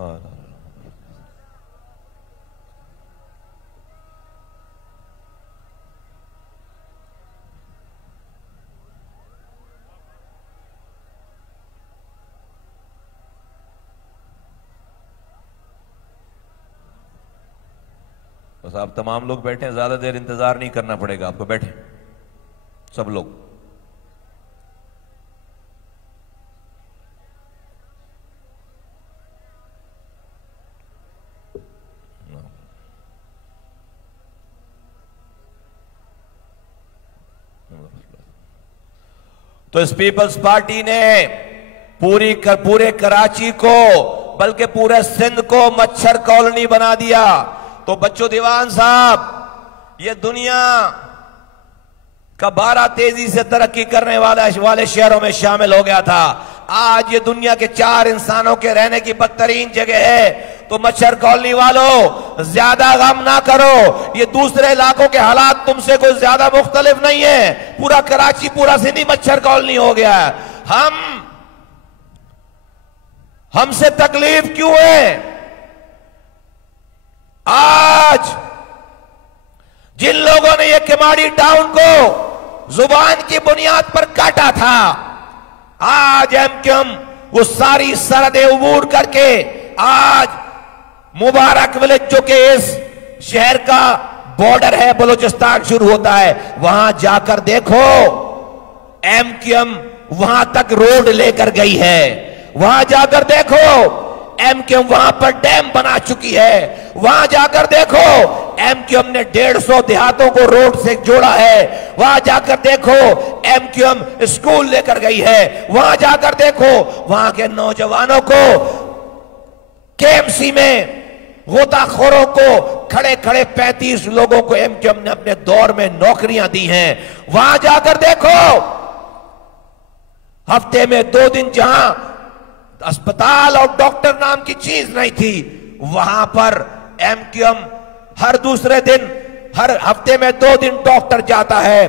बस आप तमाम लोग बैठे हैं, ज्यादा देर इंतजार नहीं करना पड़ेगा आपको, बैठे सब लोग। तो इस पीपल्स पार्टी ने पूरे कराची को बल्कि पूरे सिंध को मच्छर कॉलोनी बना दिया। तो बच्चों दीवान साहब, ये दुनिया का 12 तेजी से तरक्की करने वाले शहरों में शामिल हो गया था। आज ये दुनिया के 4 इंसानों के रहने की बदतरीन जगह है। तो मच्छर कॉलोनी वालों, ज्यादा गम ना करो, ये दूसरे इलाकों के हालात तुमसे कोई ज्यादा मुख्तलिफ नहीं है। पूरा कराची, पूरा सिंधी मच्छर कॉलोनी हो गया है। हमसे तकलीफ क्यों है? आज जिन लोगों ने ये किमाड़ी टाउन को जुबान की बुनियाद पर काटा था, आज एमक्यूएम वो सारी सरहदें उबूर करके आज मुबारक विलेज, जो कि इस शहर का बॉर्डर है, बलूचिस्तान शुरू होता है, वहां जाकर देखो एमक्यूएम वहां तक रोड लेकर गई है। वहां जाकर देखो एमक्यूएम वहां पर डैम बना चुकी है। वहां जाकर देखो एमक्यूएम ने 150 देहातों को रोड से जोड़ा है। वहां जाकर देखो एमक्यूएम स्कूल लेकर गई है। वहां जाकर देखो वहां के नौजवानों को केएमसी में गोताखोरों को खड़े खड़े 35 लोगों को एमक्यूएम ने अपने दौर में नौकरियां दी हैं। वहां जाकर देखो हफ्ते में 2 दिन जहां अस्पताल और डॉक्टर नाम की चीज नहीं थी, वहां पर एमक्यूएम हर दूसरे दिन, हर हफ्ते में 2 दिन डॉक्टर जाता है।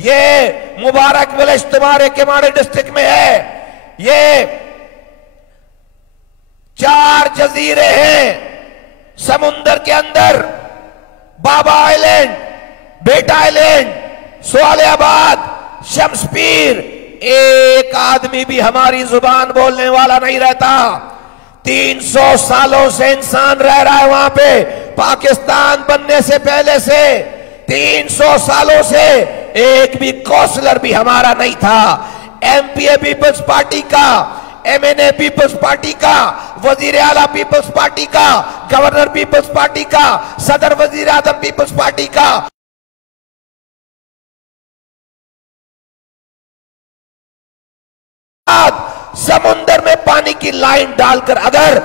ये मुबारक विलेज तुम्हारे किमाड़ी डिस्ट्रिक्ट में है। ये 4 जजीरे हैं समुंदर के अंदर, बाबा आइलैंड, बेटा आइलैंड, सोआलियाबाद, शमशपीर। एक आदमी भी हमारी जुबान बोलने वाला नहीं रहता। 300 सालों से इंसान रह रहा है वहां पे, पाकिस्तान बनने से पहले से 300 सालों से एक भी काउंसलर भी हमारा नहीं था। एमपीए पीपल्स पार्टी का, एमएनए पीपल्स पार्टी का, वजीर आला पीपल्स पार्टी का, गवर्नर पीपल्स पार्टी का, सदर वजीर आजम पीपल्स पार्टी का। समुंदर में पानी की लाइन डालकर अगर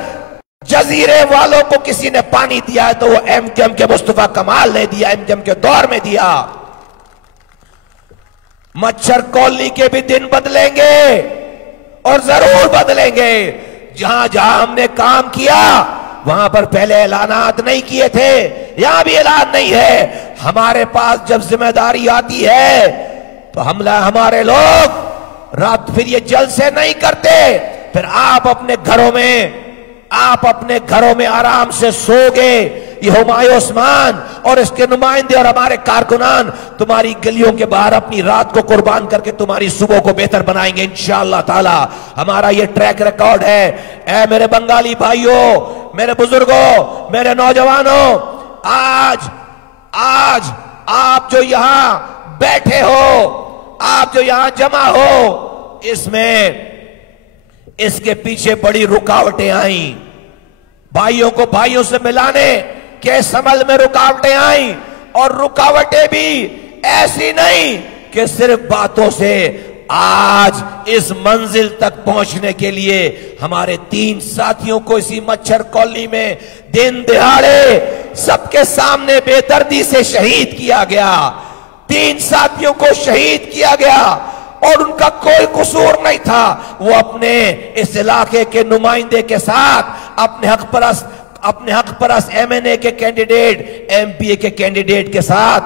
जजीरे वालों को किसी ने पानी दिया है तो वो एमक्यूएम के मुस्तफा कमाल ने दिया, एमक्यूएम के दौर में दिया। मच्छर कॉलोनी के भी दिन बदलेंगे और जरूर बदलेंगे। जहां जहां हमने काम किया वहां पर पहले ऐलानात नहीं किए थे, यहां भी ऐलान नहीं है। हमारे पास जब जिम्मेदारी आती है तो हमारे लोग रात फिर ये जल्द से नहीं करते। फिर आप अपने घरों में आराम से सोगे। ये हुमायूं उस्मान और इसके नुमाइंदे और हमारे कारकुनान तुम्हारी गलियों के बाहर अपनी रात को कुर्बान करके तुम्हारी सुबह को बेहतर बनाएंगे इंशाअल्लाह ताला। हमारा ये ट्रैक रिकॉर्ड है। ऐ मेरे बंगाली भाइयों, मेरे बुजुर्गों, मेरे नौजवानों, आज आप जो यहां बैठे हो, आप जो यहां जमा हो, इसके पीछे बड़ी रुकावटें आई। भाइयों को भाइयों से मिलाने के अमल में रुकावटें आई, और रुकावटें भी ऐसी नहीं कि सिर्फ बातों से। आज इस मंजिल तक पहुंचने के लिए हमारे 3 साथियों को इसी मच्छर कॉलोनी में दिन दिहाड़े सबके सामने बेदर्दी से शहीद किया गया। 3 साथियों को शहीद किया गया और उनका कोई कसूर नहीं था। वो अपने इस इलाके के नुमाइंदे के साथ, अपने हक परस्त एमएनए के कैंडिडेट, एमपीए के कैंडिडेट के साथ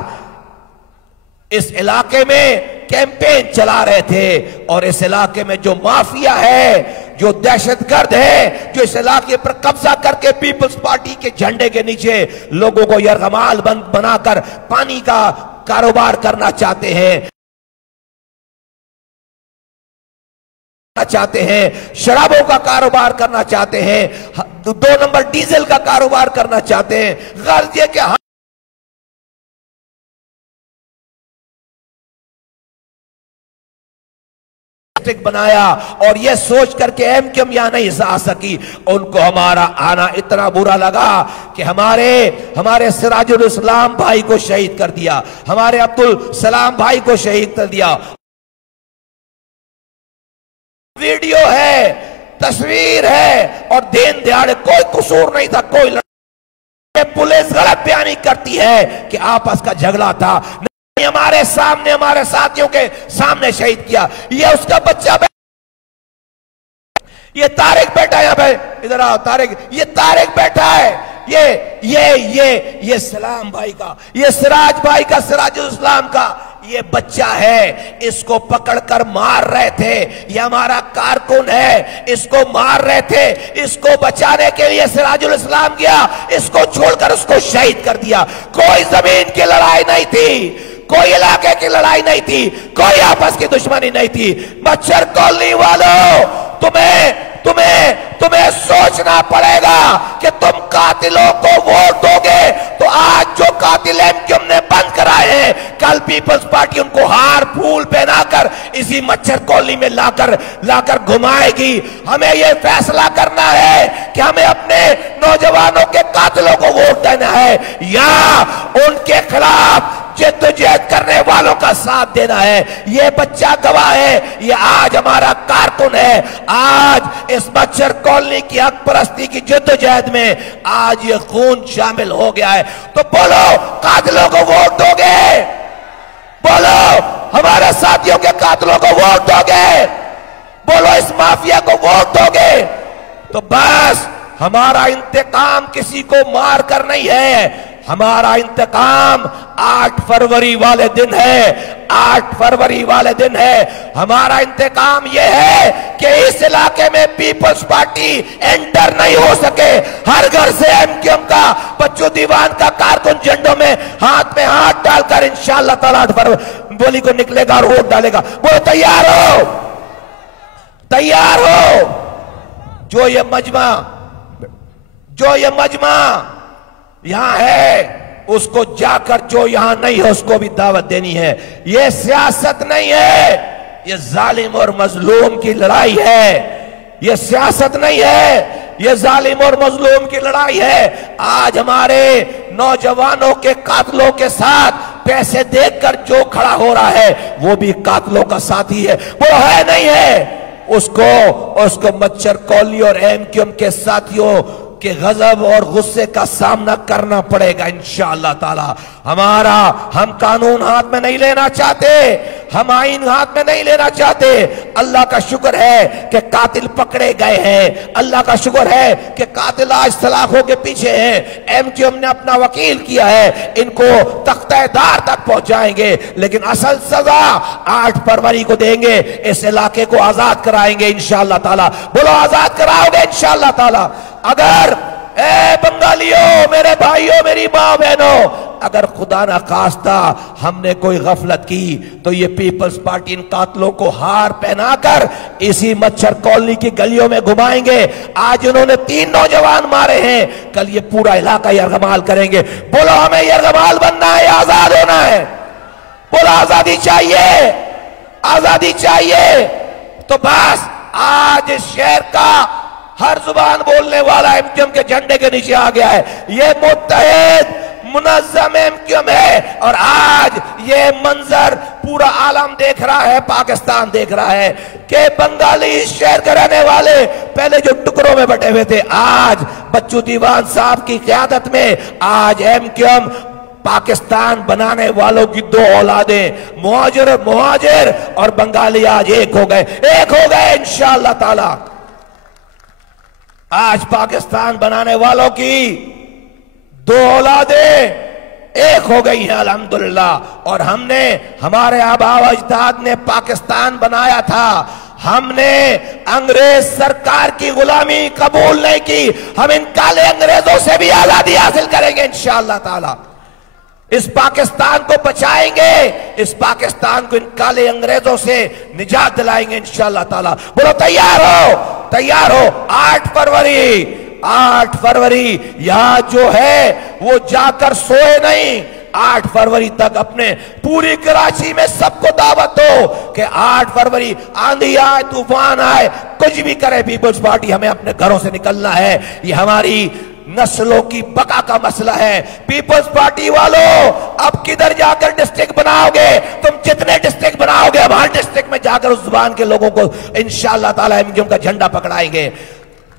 इस इलाके में कैंपेन चला रहे थे। और इस इलाके में जो माफिया है जो दहशतगर्द है, जो इस इलाके पर कब्जा करके पीपल्स पार्टी के झंडे के नीचे लोगों को यरगमाल बनाकर पानी का कारोबार करना चाहते हैं, शराबों का कारोबार करना चाहते हैं, 2 नंबर डीजल का कारोबार करना चाहते हैं। गर्ज ये कि बनाया और यह सोच करके एमक्यूएम यहां नहीं आ सकी। उनको हमारा आना इतना बुरा लगा कि हमारे सिराजुल इस्लाम भाई को शहीद कर दिया, हमारे अब्दुल सलाम भाई को शहीद कर दिया। वीडियो है, तस्वीर है और दिन दिहाड़े कोई कसूर नहीं था, कोई पुलिस गलत बयानी करती है कि आपस का झगड़ा था, हमारे सामने हमारे साथियों के सामने शहीद किया। ये उसका बच्चा, ये तारिक बैठा है यहाँ पे, इधर आओ तारिक, ये तारिक बैठा है, ये सलाम भाई का, ये सिराज भाई का, सिराजुल इस्लाम का ये बच्चा है। इसको पकड़कर मार रहे थे, ये हमारा कारकुन है, इसको मार रहे थे, इसको बचाने के लिए सिराजुल इस्लाम गया, इसको छोड़कर उसको शहीद कर दिया। कोई जमीन की लड़ाई नहीं थी, कोई इलाके की लड़ाई नहीं थी, कोई आपस की दुश्मनी नहीं थी। मच्छर कॉलोनी वालों, तुम्हें सोचना पड़ेगा कि तुम कातिलों को वोट दोगे तो आज जो कातिल एमक्यूएम ने बंद कराए हैं, कल पीपल्स पार्टी उनको हार फूल पहनाकर इसी मच्छर कॉलोनी में लाकर घुमाएगी। हमें यह फैसला करना है कि हमें अपने नौजवानों के कातिलों को वोट देना है या उनके खिलाफ जिद्दोजहद करने वालों का साथ देना है। ये बच्चा गवाह है, ये आज हमारा कारकुन है। आज इस मच्छर कॉलोनी की हक परस्ती की जिद्दोजहद में आज ये खून शामिल हो गया है। तो बोलो, कातिलों को वोट दोगे? बोलो, हमारे साथियों के कातिलों को वोट दोगे? बोलो, इस माफिया को वोट दोगे? तो बस हमारा इंतकाम किसी को मार कर नहीं है, हमारा इंतकाम 8 फरवरी वाले दिन है। 8 फरवरी वाले दिन है हमारा इंतकाम यह है कि इस इलाके में पीपल्स पार्टी एंटर नहीं हो सके। हर घर से एमक्यूएम का बच्चू दीवान का कारकुन झंडों में हाथ डालकर इंशाअल्लाह ताला 8 फरवरी को निकलेगा और वोट डालेगा। वो तैयार हो, तैयार हो। जो ये मजमा यहां है, उसको जाकर जो यहां नहीं है उसको भी दावत देनी है। यह सियासत नहीं है, यह जालिम और मजलूम की लड़ाई है। यह सियासत नहीं है, यह जालिम और मजलूम की लड़ाई है। आज हमारे नौजवानों के कातिलों के साथ पैसे देकर जो खड़ा हो रहा है वो भी कातिलों का साथी है। वो है नहीं है, उसको मच्छर कॉलोनी और एमक्यूएम के साथियों के गजब और गुस्से का सामना करना पड़ेगा इंशाअल्लाह ताला। हम कानून हाथ में नहीं लेना चाहते, हम आईन हाथ में नहीं लेना चाहते। अल्लाह का शुक्र है कि कातिल पकड़े गए हैं, अल्लाह का शुक्र है कि कातिल आज सलाखों के पीछे हैं। एमक्यूएम ने अपना वकील किया है, इनको तख्तेदार तक पहुंचाएंगे, लेकिन असल सजा 8 फरवरी को देंगे। इस इलाके को आजाद कराएंगे इंशाअल्लाह ताला। बोलो, आजाद कराओगे इंशाअल्लाह ताला। अगर बंगालियों, मेरे भाइयों, मेरी माँ बहनों, अगर खुदा ना खास्ता हमने कोई गफलत की तो ये पीपल्स पार्टी इन कातलों को हार पहनाकर इसी मच्छर कॉलोनी की गलियों में घुमाएंगे। आज उन्होंने 3 नौजवान मारे हैं, कल ये पूरा इलाका यरगमाल करेंगे। बोलो, हमें यरगमाल बनना है, आजाद होना है। बोलो, आजादी चाहिए, आजादी चाहिए। तो बस आज इस शहर का हर जुबान बोलने वाला एमक्यूएम के झंडे के नीचे आ गया है। ये मुत्तहिद मुनज़्ज़म एमक्यूएम है और आज ये मंजर पूरा आलम देख रहा है, पाकिस्तान देख रहा है कि बंगाली इस शहर के रहने वाले पहले जो टुकड़ों में बटे हुए थे, आज बच्चू दीवान साहब की क़यादत में आज एमक्यूएम पाकिस्तान बनाने वालों की 2 औलादें मुहाजिर और बंगाली आज एक हो गए इंशाअल्लाह ताला। आज पाकिस्तान बनाने वालों की 2 औलादें एक हो गई हैं अल्हम्दुलिल्लाह। और हमारे आबा अजदाद ने पाकिस्तान बनाया था, हमने अंग्रेज सरकार की गुलामी कबूल नहीं की, हम इन काले अंग्रेजों से भी आजादी हासिल करेंगे इंशाअल्लाह ताला। इस पाकिस्तान को बचाएंगे, इस पाकिस्तान को इन काले अंग्रेजों से निजात दिलाएंगे इंशाअल्लाह ताला। बोलो तैयार हो, तैयार हो। 8 फरवरी यहां जो है वो जाकर सोए नहीं। 8 फरवरी तक अपने पूरी कराची में सबको दावत हो कि 8 फरवरी आंधी आए, तूफान आए, कुछ भी करे, पीपल्स पार्टी हमें अपने घरों से निकलना है। ये हमारी नस्लों की बका का मसला है। पीपल्स पार्टी वालों, अब किधर जाकर डिस्ट्रिक्ट बनाओगे? तुम जितने डिस्ट्रिक्ट बनाओगे, अब हर डिस्ट्रिक्ट में जाकर उस जुबान के लोगों को इंशाअल्लाह ताला एमक्यूएम का झंडा पकड़ाएंगे।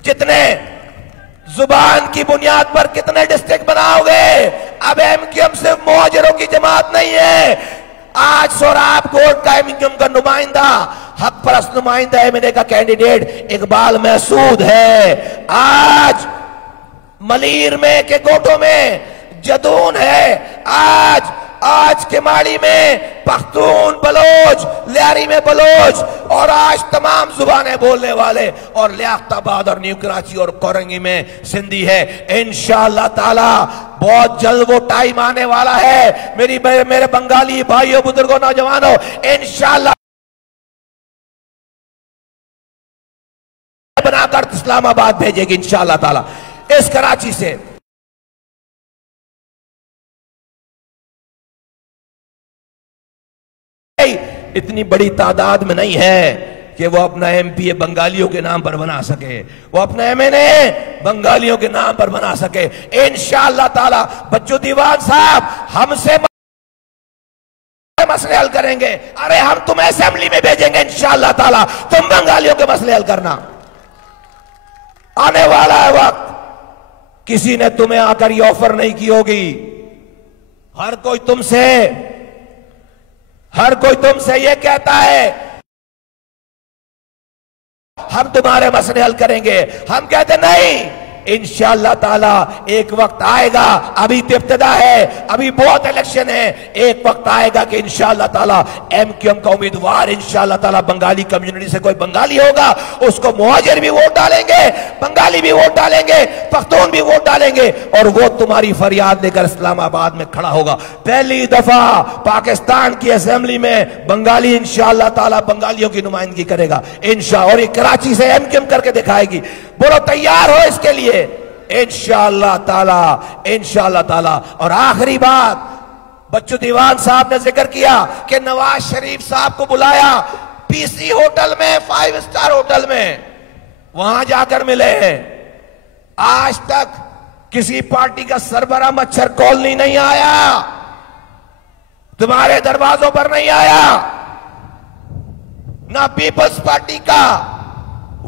जितने जुबान की बुनियाद पर कितने डिस्ट्रिक्ट बनाओगे? अब एमक्यूएम सिर्फ मुहाजिरों की जमात नहीं है। आज सोराब कोर्ट का एमक्यूएम का नुमाइंदा, हक परस्त नुमाइंदा एमएनए का कैंडिडेट इकबाल महसूद है। आज मलीर में के गोटों में जदून है। आज के माड़ी में पख्तून बलोच, लियारी में बलोच, और आज तमाम जुबानें बोलने वाले, और लियाकताबाद और न्यू कराची और कोरंगी में सिंधी है। इंशाअल्लाह ताला बहुत जल्द वो टाइम आने वाला है। मेरे बंगाली भाइयों, बुजुर्गों, नौजवानों, इंशाअल्लाह बनाकर इस्लामाबाद भेजेगी इंशाअल्लाह ताला। इस कराची से इतनी बड़ी तादाद में नहीं है कि वो अपना एमपी बंगालियों के नाम पर बना सके, वो अपना एमएनए बंगालियों के नाम पर बना सके। इंशाअल्लाह ताला बच्चू दीवान साहब हमसे मसले हल करेंगे। अरे हम तुम्हें असेंबली में भेजेंगे इंशाअल्लाह ताला, तुम बंगालियों के मसले हल करना। आने वाला है वक्त, किसी ने तुम्हें आकर ये ऑफर नहीं की होगी। हर कोई तुमसे ये कहता है हम तुम्हारे मसले हल करेंगे। हम कहते नहीं, इंशाअल्लाह ताला एक वक्त आएगा, अभी तो इब्तिदा है, अभी बहुत इलेक्शन है, एक वक्त आएगा कि इंशाअल्लाह ताला एमक्यूएम का उम्मीदवार इंशाअल्लाह ताला बंगाली कम्युनिटी से कोई बंगाली होगा, उसको मुहाजिर भी वोट डालेंगे, बंगाली भी वोट डालेंगे, पख्तून भी वोट डालेंगे, और वो तुम्हारी फरियाद लेकर इस्लामाबाद में खड़ा होगा। पहली दफा पाकिस्तान की असेंबली में बंगाली इंशाअल्लाह ताला बंगालियों की नुमाइंदगी करेगा इंशाअल्लाह, और ये कराची से एमक्यूएम करके दिखाएगी। बोलो तैयार हो इसके लिए इंशाअल्लाह ताला, इंशाअल्लाह ताला। और आखिरी बात, बच्चू दीवान साहब ने जिक्र किया कि नवाज शरीफ साहब को बुलाया पीसी होटल में, 5 स्टार होटल में, वहां जाकर मिले हैं। आज तक किसी पार्टी का सरबरा मच्छर कॉलोनी नहीं आया, तुम्हारे दरवाजों पर नहीं आया। ना पीपल्स पार्टी का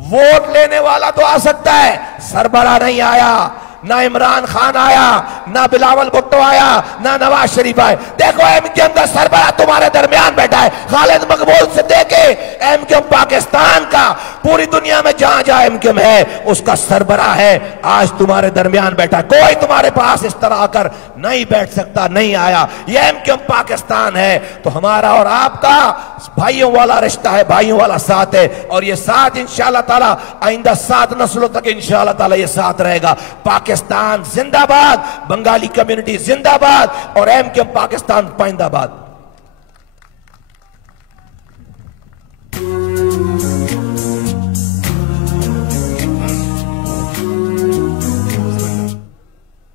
वोट लेने वाला तो आ सकता है, सरबरा नहीं आया। ना इमरान खान आया, ना बिलावल भुट्टो आया, ना नवाज शरीफ आए। देखो एमक्यूएम का सरबरा तुम्हारे दरमियान बैठा है, खालिद मकबूल से देखे एमक्यूएम पाकिस्तान का, पूरी दुनिया में जहां जहां एमक्यूएम है उसका सरबरा है, आज तुम्हारे दरमियान बैठा है। कोई तुम्हारे पास इस तरह आकर नहीं बैठ सकता, नहीं आया। ये एमक्यूएम पाकिस्तान है, तो हमारा और आपका भाइयों वाला रिश्ता है, भाइयों वाला साथ है, और ये साथ इंशाअल्लाह ताला आइंदा 7 नस्लों तक इंशाअल्लाह ताला ये साथ रहेगा। पाकिस्तान जिंदाबाद, बंगाली कम्युनिटी जिंदाबाद, और एमक्यूएम पाकिस्तान पाइंदाबाद।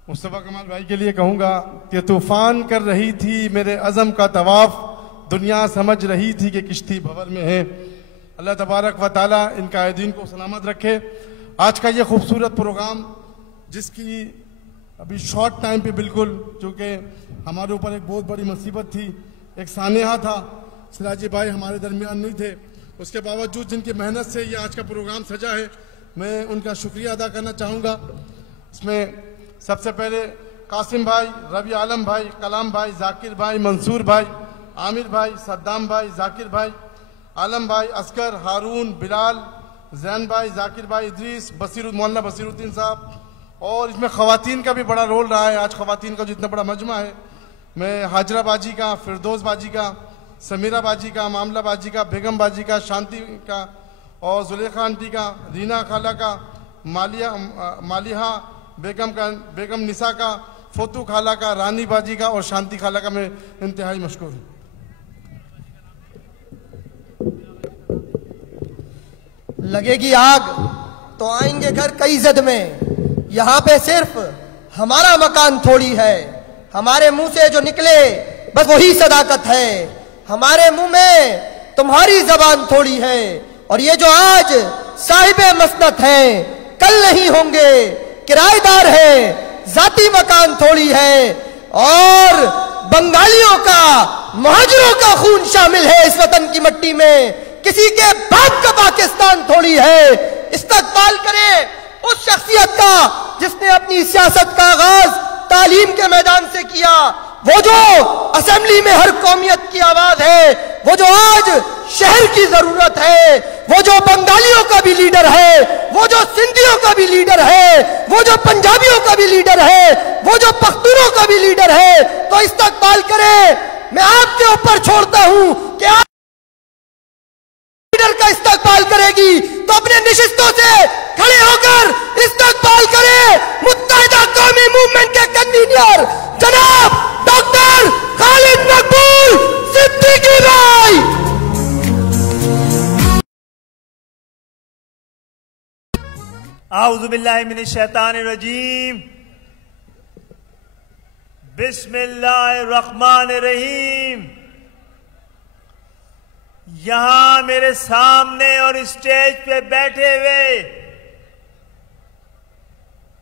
मुस्तफा कमाल भाई के लिए कहूंगा कि तूफान कर रही थी मेरे अज़म का तवाफ, दुनिया समझ रही थी कि किश्ती भंवर में है। अल्लाह तबारक व ताला इन कायदीन को सलामत रखे। आज का ये खूबसूरत प्रोग्राम, जिसकी अभी शॉर्ट टाइम पे बिल्कुल, चूँकि हमारे ऊपर एक बहुत बड़ी मुसीबत थी, एक सानेहा था, सिराजी भाई हमारे दरमियान नहीं थे, उसके बावजूद जिनकी मेहनत से ये आज का प्रोग्राम सजा है, मैं उनका शुक्रिया अदा करना चाहूँगा। इसमें सबसे पहले कासिम भाई, रवि आलम भाई, कलाम भाई, जाकिर भाई, मंसूर भाई, आमिर भाई, सद्दाम भाई, जाकिर भाई, आलम भाई, असगर, हारून, बिलाल, जैन भाई, जाकिर भाई, इद्रीस, मौलाना बसीरुद्दीन साहब, और इसमें ख़वातीन का भी बड़ा रोल रहा है। आज ख़वातीन का जितना बड़ा मजमा है, मैं हाजरा बाजी का, फिरदौस बाजी का, समीरा बाजी का, मामला बाजी का, बेगम बाजी का, शांति का, और जुलेखा आंटी का, रीना खाला का, मालिहा बेगम निसा का, फोतू खाला का, रानी बाजी का और शांति खाला का मैं इंतहाई मशकूर हूँ। लगेगी आग तो आएंगे घर कई जद में, यहाँ पे सिर्फ हमारा मकान थोड़ी है, हमारे मुंह से जो निकले बस वही सदाकत है, हमारे मुंह में तुम्हारी जबान थोड़ी है, और ये जो आज साहिबे मसनत हैं कल नहीं होंगे, किराएदार हैं, जाती मकान थोड़ी है, और बंगालियों का, मुहाजिरों का खून शामिल है इस वतन की मिट्टी में, किसी के बाप का पाकिस्तान थोड़ी है। इस्तकबाल करें उस शख्सियत का जिसने अपनी सियासत का आगाज तालीम के मैदान से किया, वो जो असेंबली में हर कौमियत की आवाज है, वो जो आज शहर की जरूरत है, वो जो बंगालियों का भी लीडर है, वो जो सिंधियों का भी लीडर है, वो जो पंजाबियों का भी लीडर है, वो जो पख्तूनों का भी लीडर है, तो इस्तकबाल करें। मैं आपके ऊपर छोड़ता हूं कि आप लीडर का इस्तकबाल करेगी तो अपने निशिस्तों से खड़े होकर इस्तकबाल करें मुत्तहिदा कौमी मूवमेंट के कन्वीनर जनाब डॉक्टर खालिद मकबूल सिद्दीकी भाई। आऊज़ु बिल्लाहि मिनश शैतानिर रजीम, बिस्मिल्लाहिर रहमानिर रहीम। यहां मेरे सामने और स्टेज पे बैठे हुए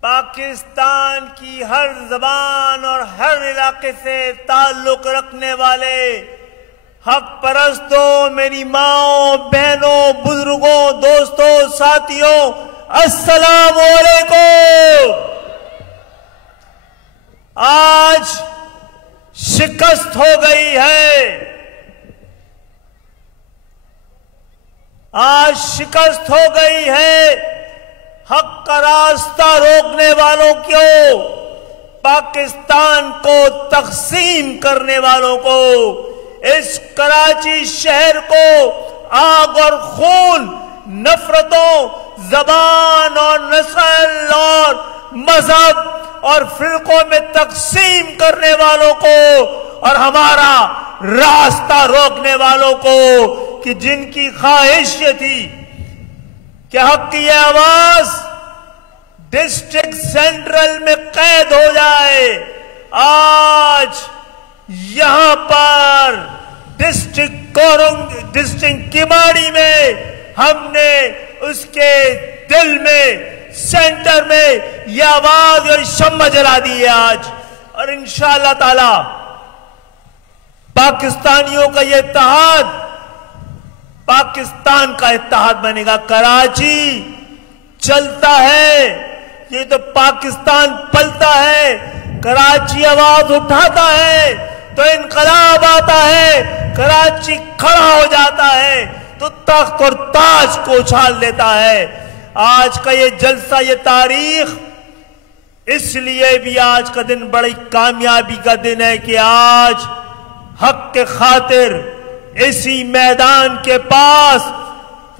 पाकिस्तान की हर जबान और हर इलाके से ताल्लुक रखने वाले हक परस्तों, मेरी माओ, बहनों, बुजुर्गों, दोस्तों, साथियों, अस्सलाम वालेकुम। आज शिकस्त हो गई है, आज शिकस्त हो गई है हक का रास्ता रोकने वालों को, पाकिस्तान को तकसीम करने वालों को, इस कराची शहर को आग और खून, नफरतों, जबान और नस्ल और मजहब और फिरकों में तकसीम करने वालों को, और हमारा रास्ता रोकने वालों को, कि जिनकी ख्वाहिश ये थी कि हक की ये आवाज डिस्ट्रिक्ट सेंट्रल में कैद हो जाए, आज यहां पर डिस्ट्रिक्ट किमाड़ी में हमने उसके दिल में, सेंटर में यह आवाज और शम्मा जला दी है आज। और इंशाअल्लाह ताला पाकिस्तानियों का यह इत्तेहाद पाकिस्तान का इत्तेहाद बनेगा। कराची चलता है, ये तो पाकिस्तान पलता है। कराची आवाज उठाता है तो इनकलाब आता है, कराची खड़ा हो जाता है तो तख्त और ताज को उछाल देता है। आज का ये जलसा, ये तारीख इसलिए भी आज का दिन बड़ी कामयाबी का दिन है कि आज हक के खातिर इसी मैदान के पास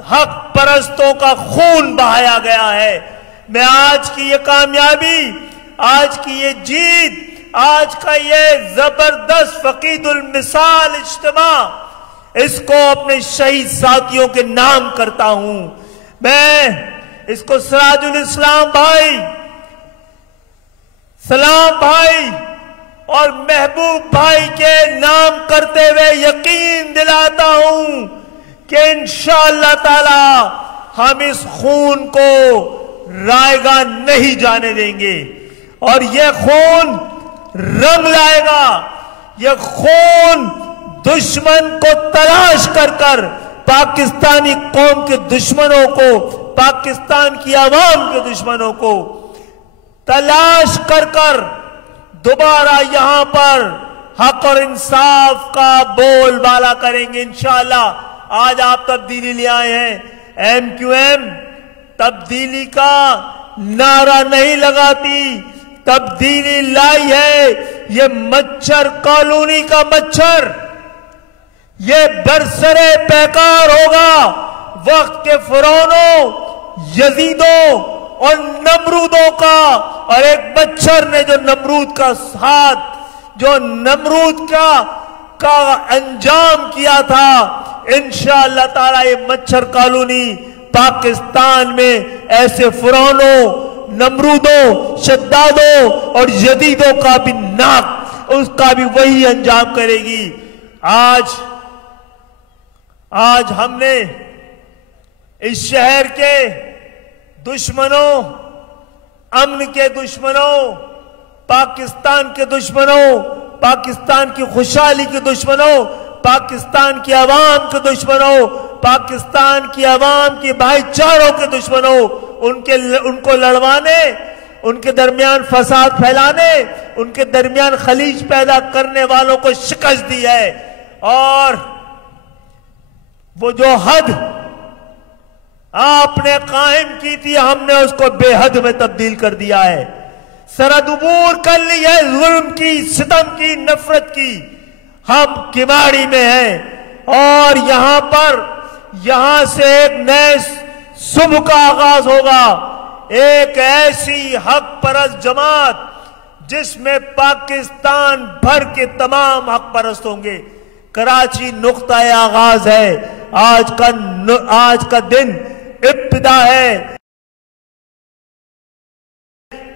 हक परस्तों का खून बहाया गया है। मैं आज की ये कामयाबी, आज की ये जीत, आज का ये जबरदस्त फकीदुल मिसाल इज्तिमा, इसको अपने शहीद साथियों के नाम करता हूं। मैं इसको सिराजुल इस्लाम भाई, सलाम भाई और महबूब भाई के नाम करते हुए यकीन दिलाता हूं कि इंशाअल्लाह ताला हम इस खून को रायगा नहीं जाने देंगे, और यह खून रंग लाएगा। यह खून दुश्मन को तलाश कर कर, पाकिस्तानी कौम के दुश्मनों को, पाकिस्तान की आवाम के दुश्मनों को तलाश कर कर दोबारा यहां पर हक और इंसाफ का बोलबाला करेंगे इंशाअल्लाह। आज आप तब्दीली ले आए हैं, MQM तब्दीली का नारा नहीं लगाती, तब्दीली लाई है। ये मच्छर कॉलोनी का मच्छर, ये बरसरे बेकार होगा, वक्त के फिरौनों, यजीदों और नमरूदों का, और एक मच्छर ने जो नमरूद का साथ, जो नमरूद का अंजाम किया था, इंशाअल्लाह ताला ये मच्छर कॉलोनी पाकिस्तान में ऐसे फिरौनों, नमरूदों, शद्दादों और यजीदों का भी नाक, उसका भी वही अंजाम करेगी। आज हमने इस शहर के दुश्मनों, अमन के दुश्मनों, पाकिस्तान के दुश्मनों, पाकिस्तान की खुशहाली के दुश्मनों, पाकिस्तान की आवाम के दुश्मनों, पाकिस्तान की आवाम के भाईचारों के दुश्मनों, उनको लड़वाने, उनके दरमियान फसाद फैलाने, उनके दरमियान खलीज पैदा करने वालों को शिकस्त दी है। और वो जो हद आपने कायम की थी, हमने उसको बेहद में तब्दील कर दिया है। सरहद अबूर कर ली है जुल्म की, सितम की, नफरत की। हम किमाड़ी में हैं और यहां से एक नए सुबह का आगाज होगा। एक ऐसी हक परस्त जमात जिसमें पाकिस्तान भर के तमाम हक परस्त होंगे। कराची नुक्ता आगाज है। आज का दिन इब्तिदा है।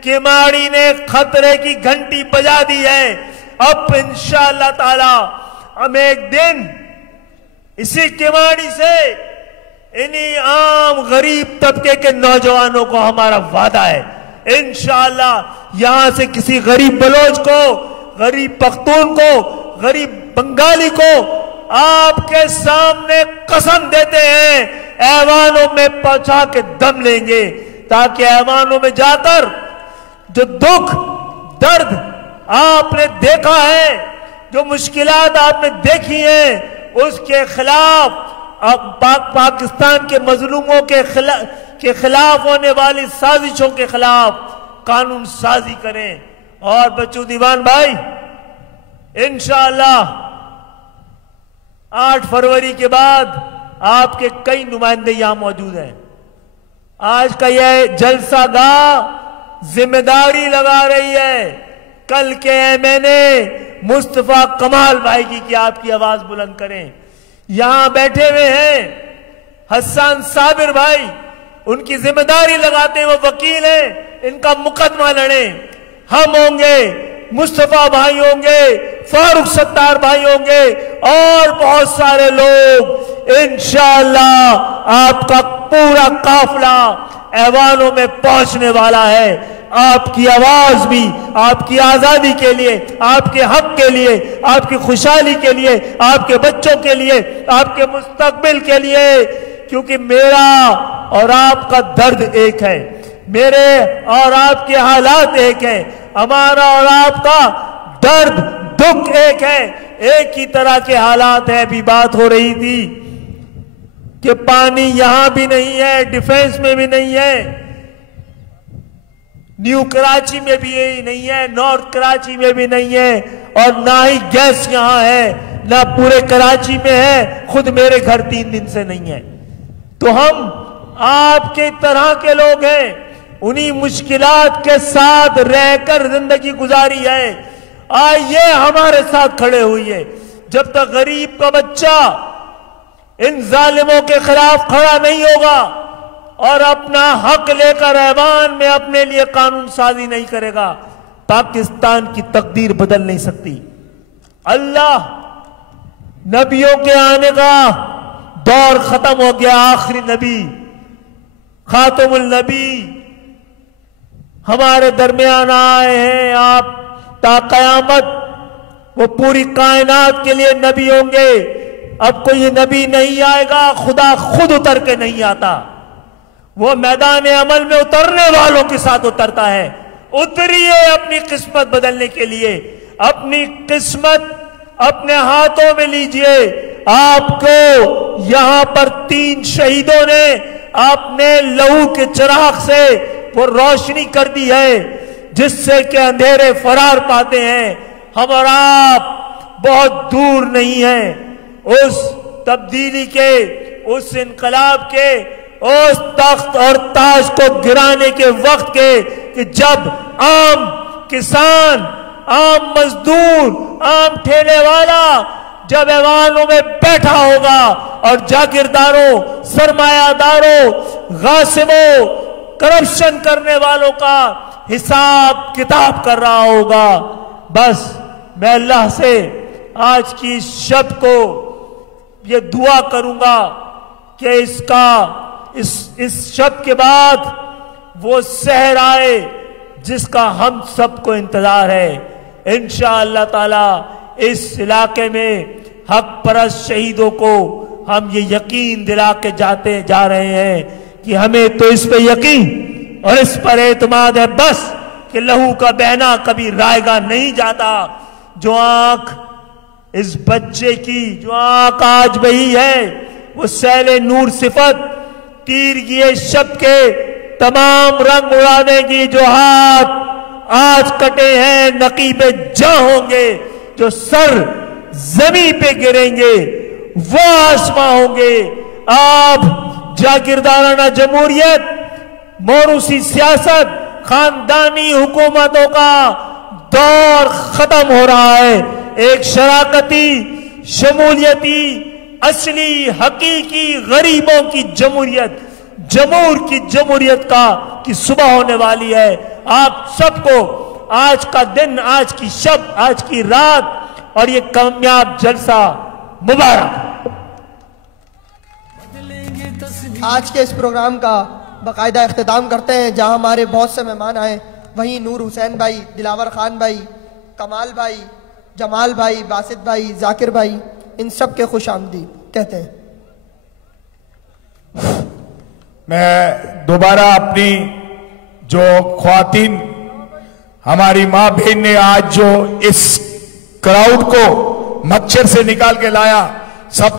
किमाड़ी ने खतरे की घंटी बजा दी है। अब इंशाअल्लाह ताला हम एक दिन इसी किमाड़ी से इन्हीं आम गरीब तबके के नौजवानों को हमारा वादा है, इंशाअल्लाह यहां से किसी गरीब बलोच को, गरीब पख्तून को, गरीब बंगाली को आपके सामने कसम देते हैं ऐवानों में पहुंचा के दम लेंगे, ताकि ऐवानों में जाकर जो दुख दर्द आपने देखा है, जो मुश्किलात आपने देखी हैं, उसके खिलाफ पाकिस्तान के मजलूमों के खिलाफ होने वाली साजिशों के खिलाफ कानून साजी करें। और बच्चों दीवान भाई, इंशाअल्लाह 8 फरवरी के बाद आपके कई नुमाइंदे यहां मौजूद हैं। आज का यह जलसा गाह जिम्मेदारी लगा रही है कल के एमएनए मुस्तफा कमाल भाई की कि आपकी आवाज बुलंद करें। यहां बैठे हुए हैं हसन साबिर भाई, उनकी जिम्मेदारी लगाते हैं, वो वकील हैं, इनका मुकदमा लड़े। हम होंगे, मुस्तफा भाई होंगे, फारूक सत्तार भाई होंगे और बहुत सारे लोग। इंशाअल्लाह आपका पूरा काफिला ऐवानों में पहुंचने वाला है। आपकी आवाज भी आपकी आजादी के लिए, आपके हक के लिए, आपकी खुशहाली के लिए, आपके बच्चों के लिए, आपके मुस्तकबिल के लिए, क्योंकि मेरा और आपका दर्द एक है, मेरे और आपके हालात एक है, हमारा और आपका दर्द दुख एक है, एक ही तरह के हालात है। अभी बात हो रही थी कि पानी यहां भी नहीं है, डिफेंस में भी नहीं है, न्यू कराची में भी यही नहीं है, नॉर्थ कराची में भी नहीं है, और ना ही गैस यहां है, ना पूरे कराची में है, खुद मेरे घर 3 दिन से नहीं है। तो हम आपके तरह के लोग हैं, उन्हीं मुश्किलात के साथ रहकर जिंदगी गुजारी है। आइए हमारे साथ खड़े हुई। जब तक गरीब का बच्चा इन जालिमों के खिलाफ खड़ा नहीं होगा और अपना हक लेकर ऐवान में अपने लिए कानून साजी नहीं करेगा, पाकिस्तान की तकदीर बदल नहीं सकती। अल्लाह, नबियों के आने का दौर खत्म हो गया। आखिरी नबी खातमुल नबी हमारे दरमियान आए हैं। आप ता कयामत वो पूरी कायनात के लिए नबी होंगे। अब कोई नबी नहीं आएगा, खुदा खुद उतर के नहीं आता, वो मैदान अमल में उतरने वालों के साथ उतरता है। उतरिए अपनी किस्मत बदलने के लिए, अपनी किस्मत अपने हाथों में लीजिए। आपको यहां पर 3 शहीदों ने अपने लहू के चिराग से वो रोशनी कर दी है जिससे कि अंधेरे फरार पाते हैं। हम और आप बहुत दूर नहीं हैं उस तब्दीली के, उस इनकलाब के उस तख्त और ताज को गिराने के वक्त के कि जब आम किसान, आम मजदूर, आम ठेले वाला जब ऐवानों में बैठा होगा और जागीरदारों, सरमायादारों, गासिबों, करप्शन करने वालों का हिसाब किताब कर रहा होगा। बस मैं अल्लाह से आज की शब को ये दुआ करूंगा कि इस शब के बाद वो सहर आए जिसका हम सबको इंतजार है। इंशाअल्लाह ताला इस इलाके में हक परस्त शहीदों को हम ये यकीन दिला के जा रहे हैं कि हमें तो इस पे यकीन और इस पर एतमाद है बस कि लहू का बहना कभी रायगा नहीं जाता। जो आंख इस बच्चे की जो आंख आज बही है वो सैले नूर सिफत तीर किए शब के तमाम रंग उड़ा देगी। जो हाथ आज कटे हैं नकीबे जहां होंगे, जो सर जमीन पे गिरेंगे वो आसमां होंगे। अब जागीरदाराना जमहूरियत, मोरूसी सियासत, खानदानी हुकूमतों का दौर खत्म हो रहा है। एक शराकती, शमूलियती, असली हकीकी गरीबों की जमहूरियत, जमूर की जमहूरियत की सुबह होने वाली है। आप सबको आज का दिन, आज की शब, आज की रात और ये कामयाब जलसा मुबारक। आज के इस प्रोग्राम का बाकायदा इख्तिताम करते हैं जहां हमारे बहुत से मेहमान आए। वहीं नूर हुसैन भाई, दिलावर खान भाई, कमाल भाई, जमाल भाई, बासित भाई, जाकिर भाई, इन सब के खुश आमदीद कहते हैं। मैं दोबारा अपनी जो ख्वातीन हमारी माँ बहन ने आज जो इस क्राउड को मच्छर से निकाल के लाया, सब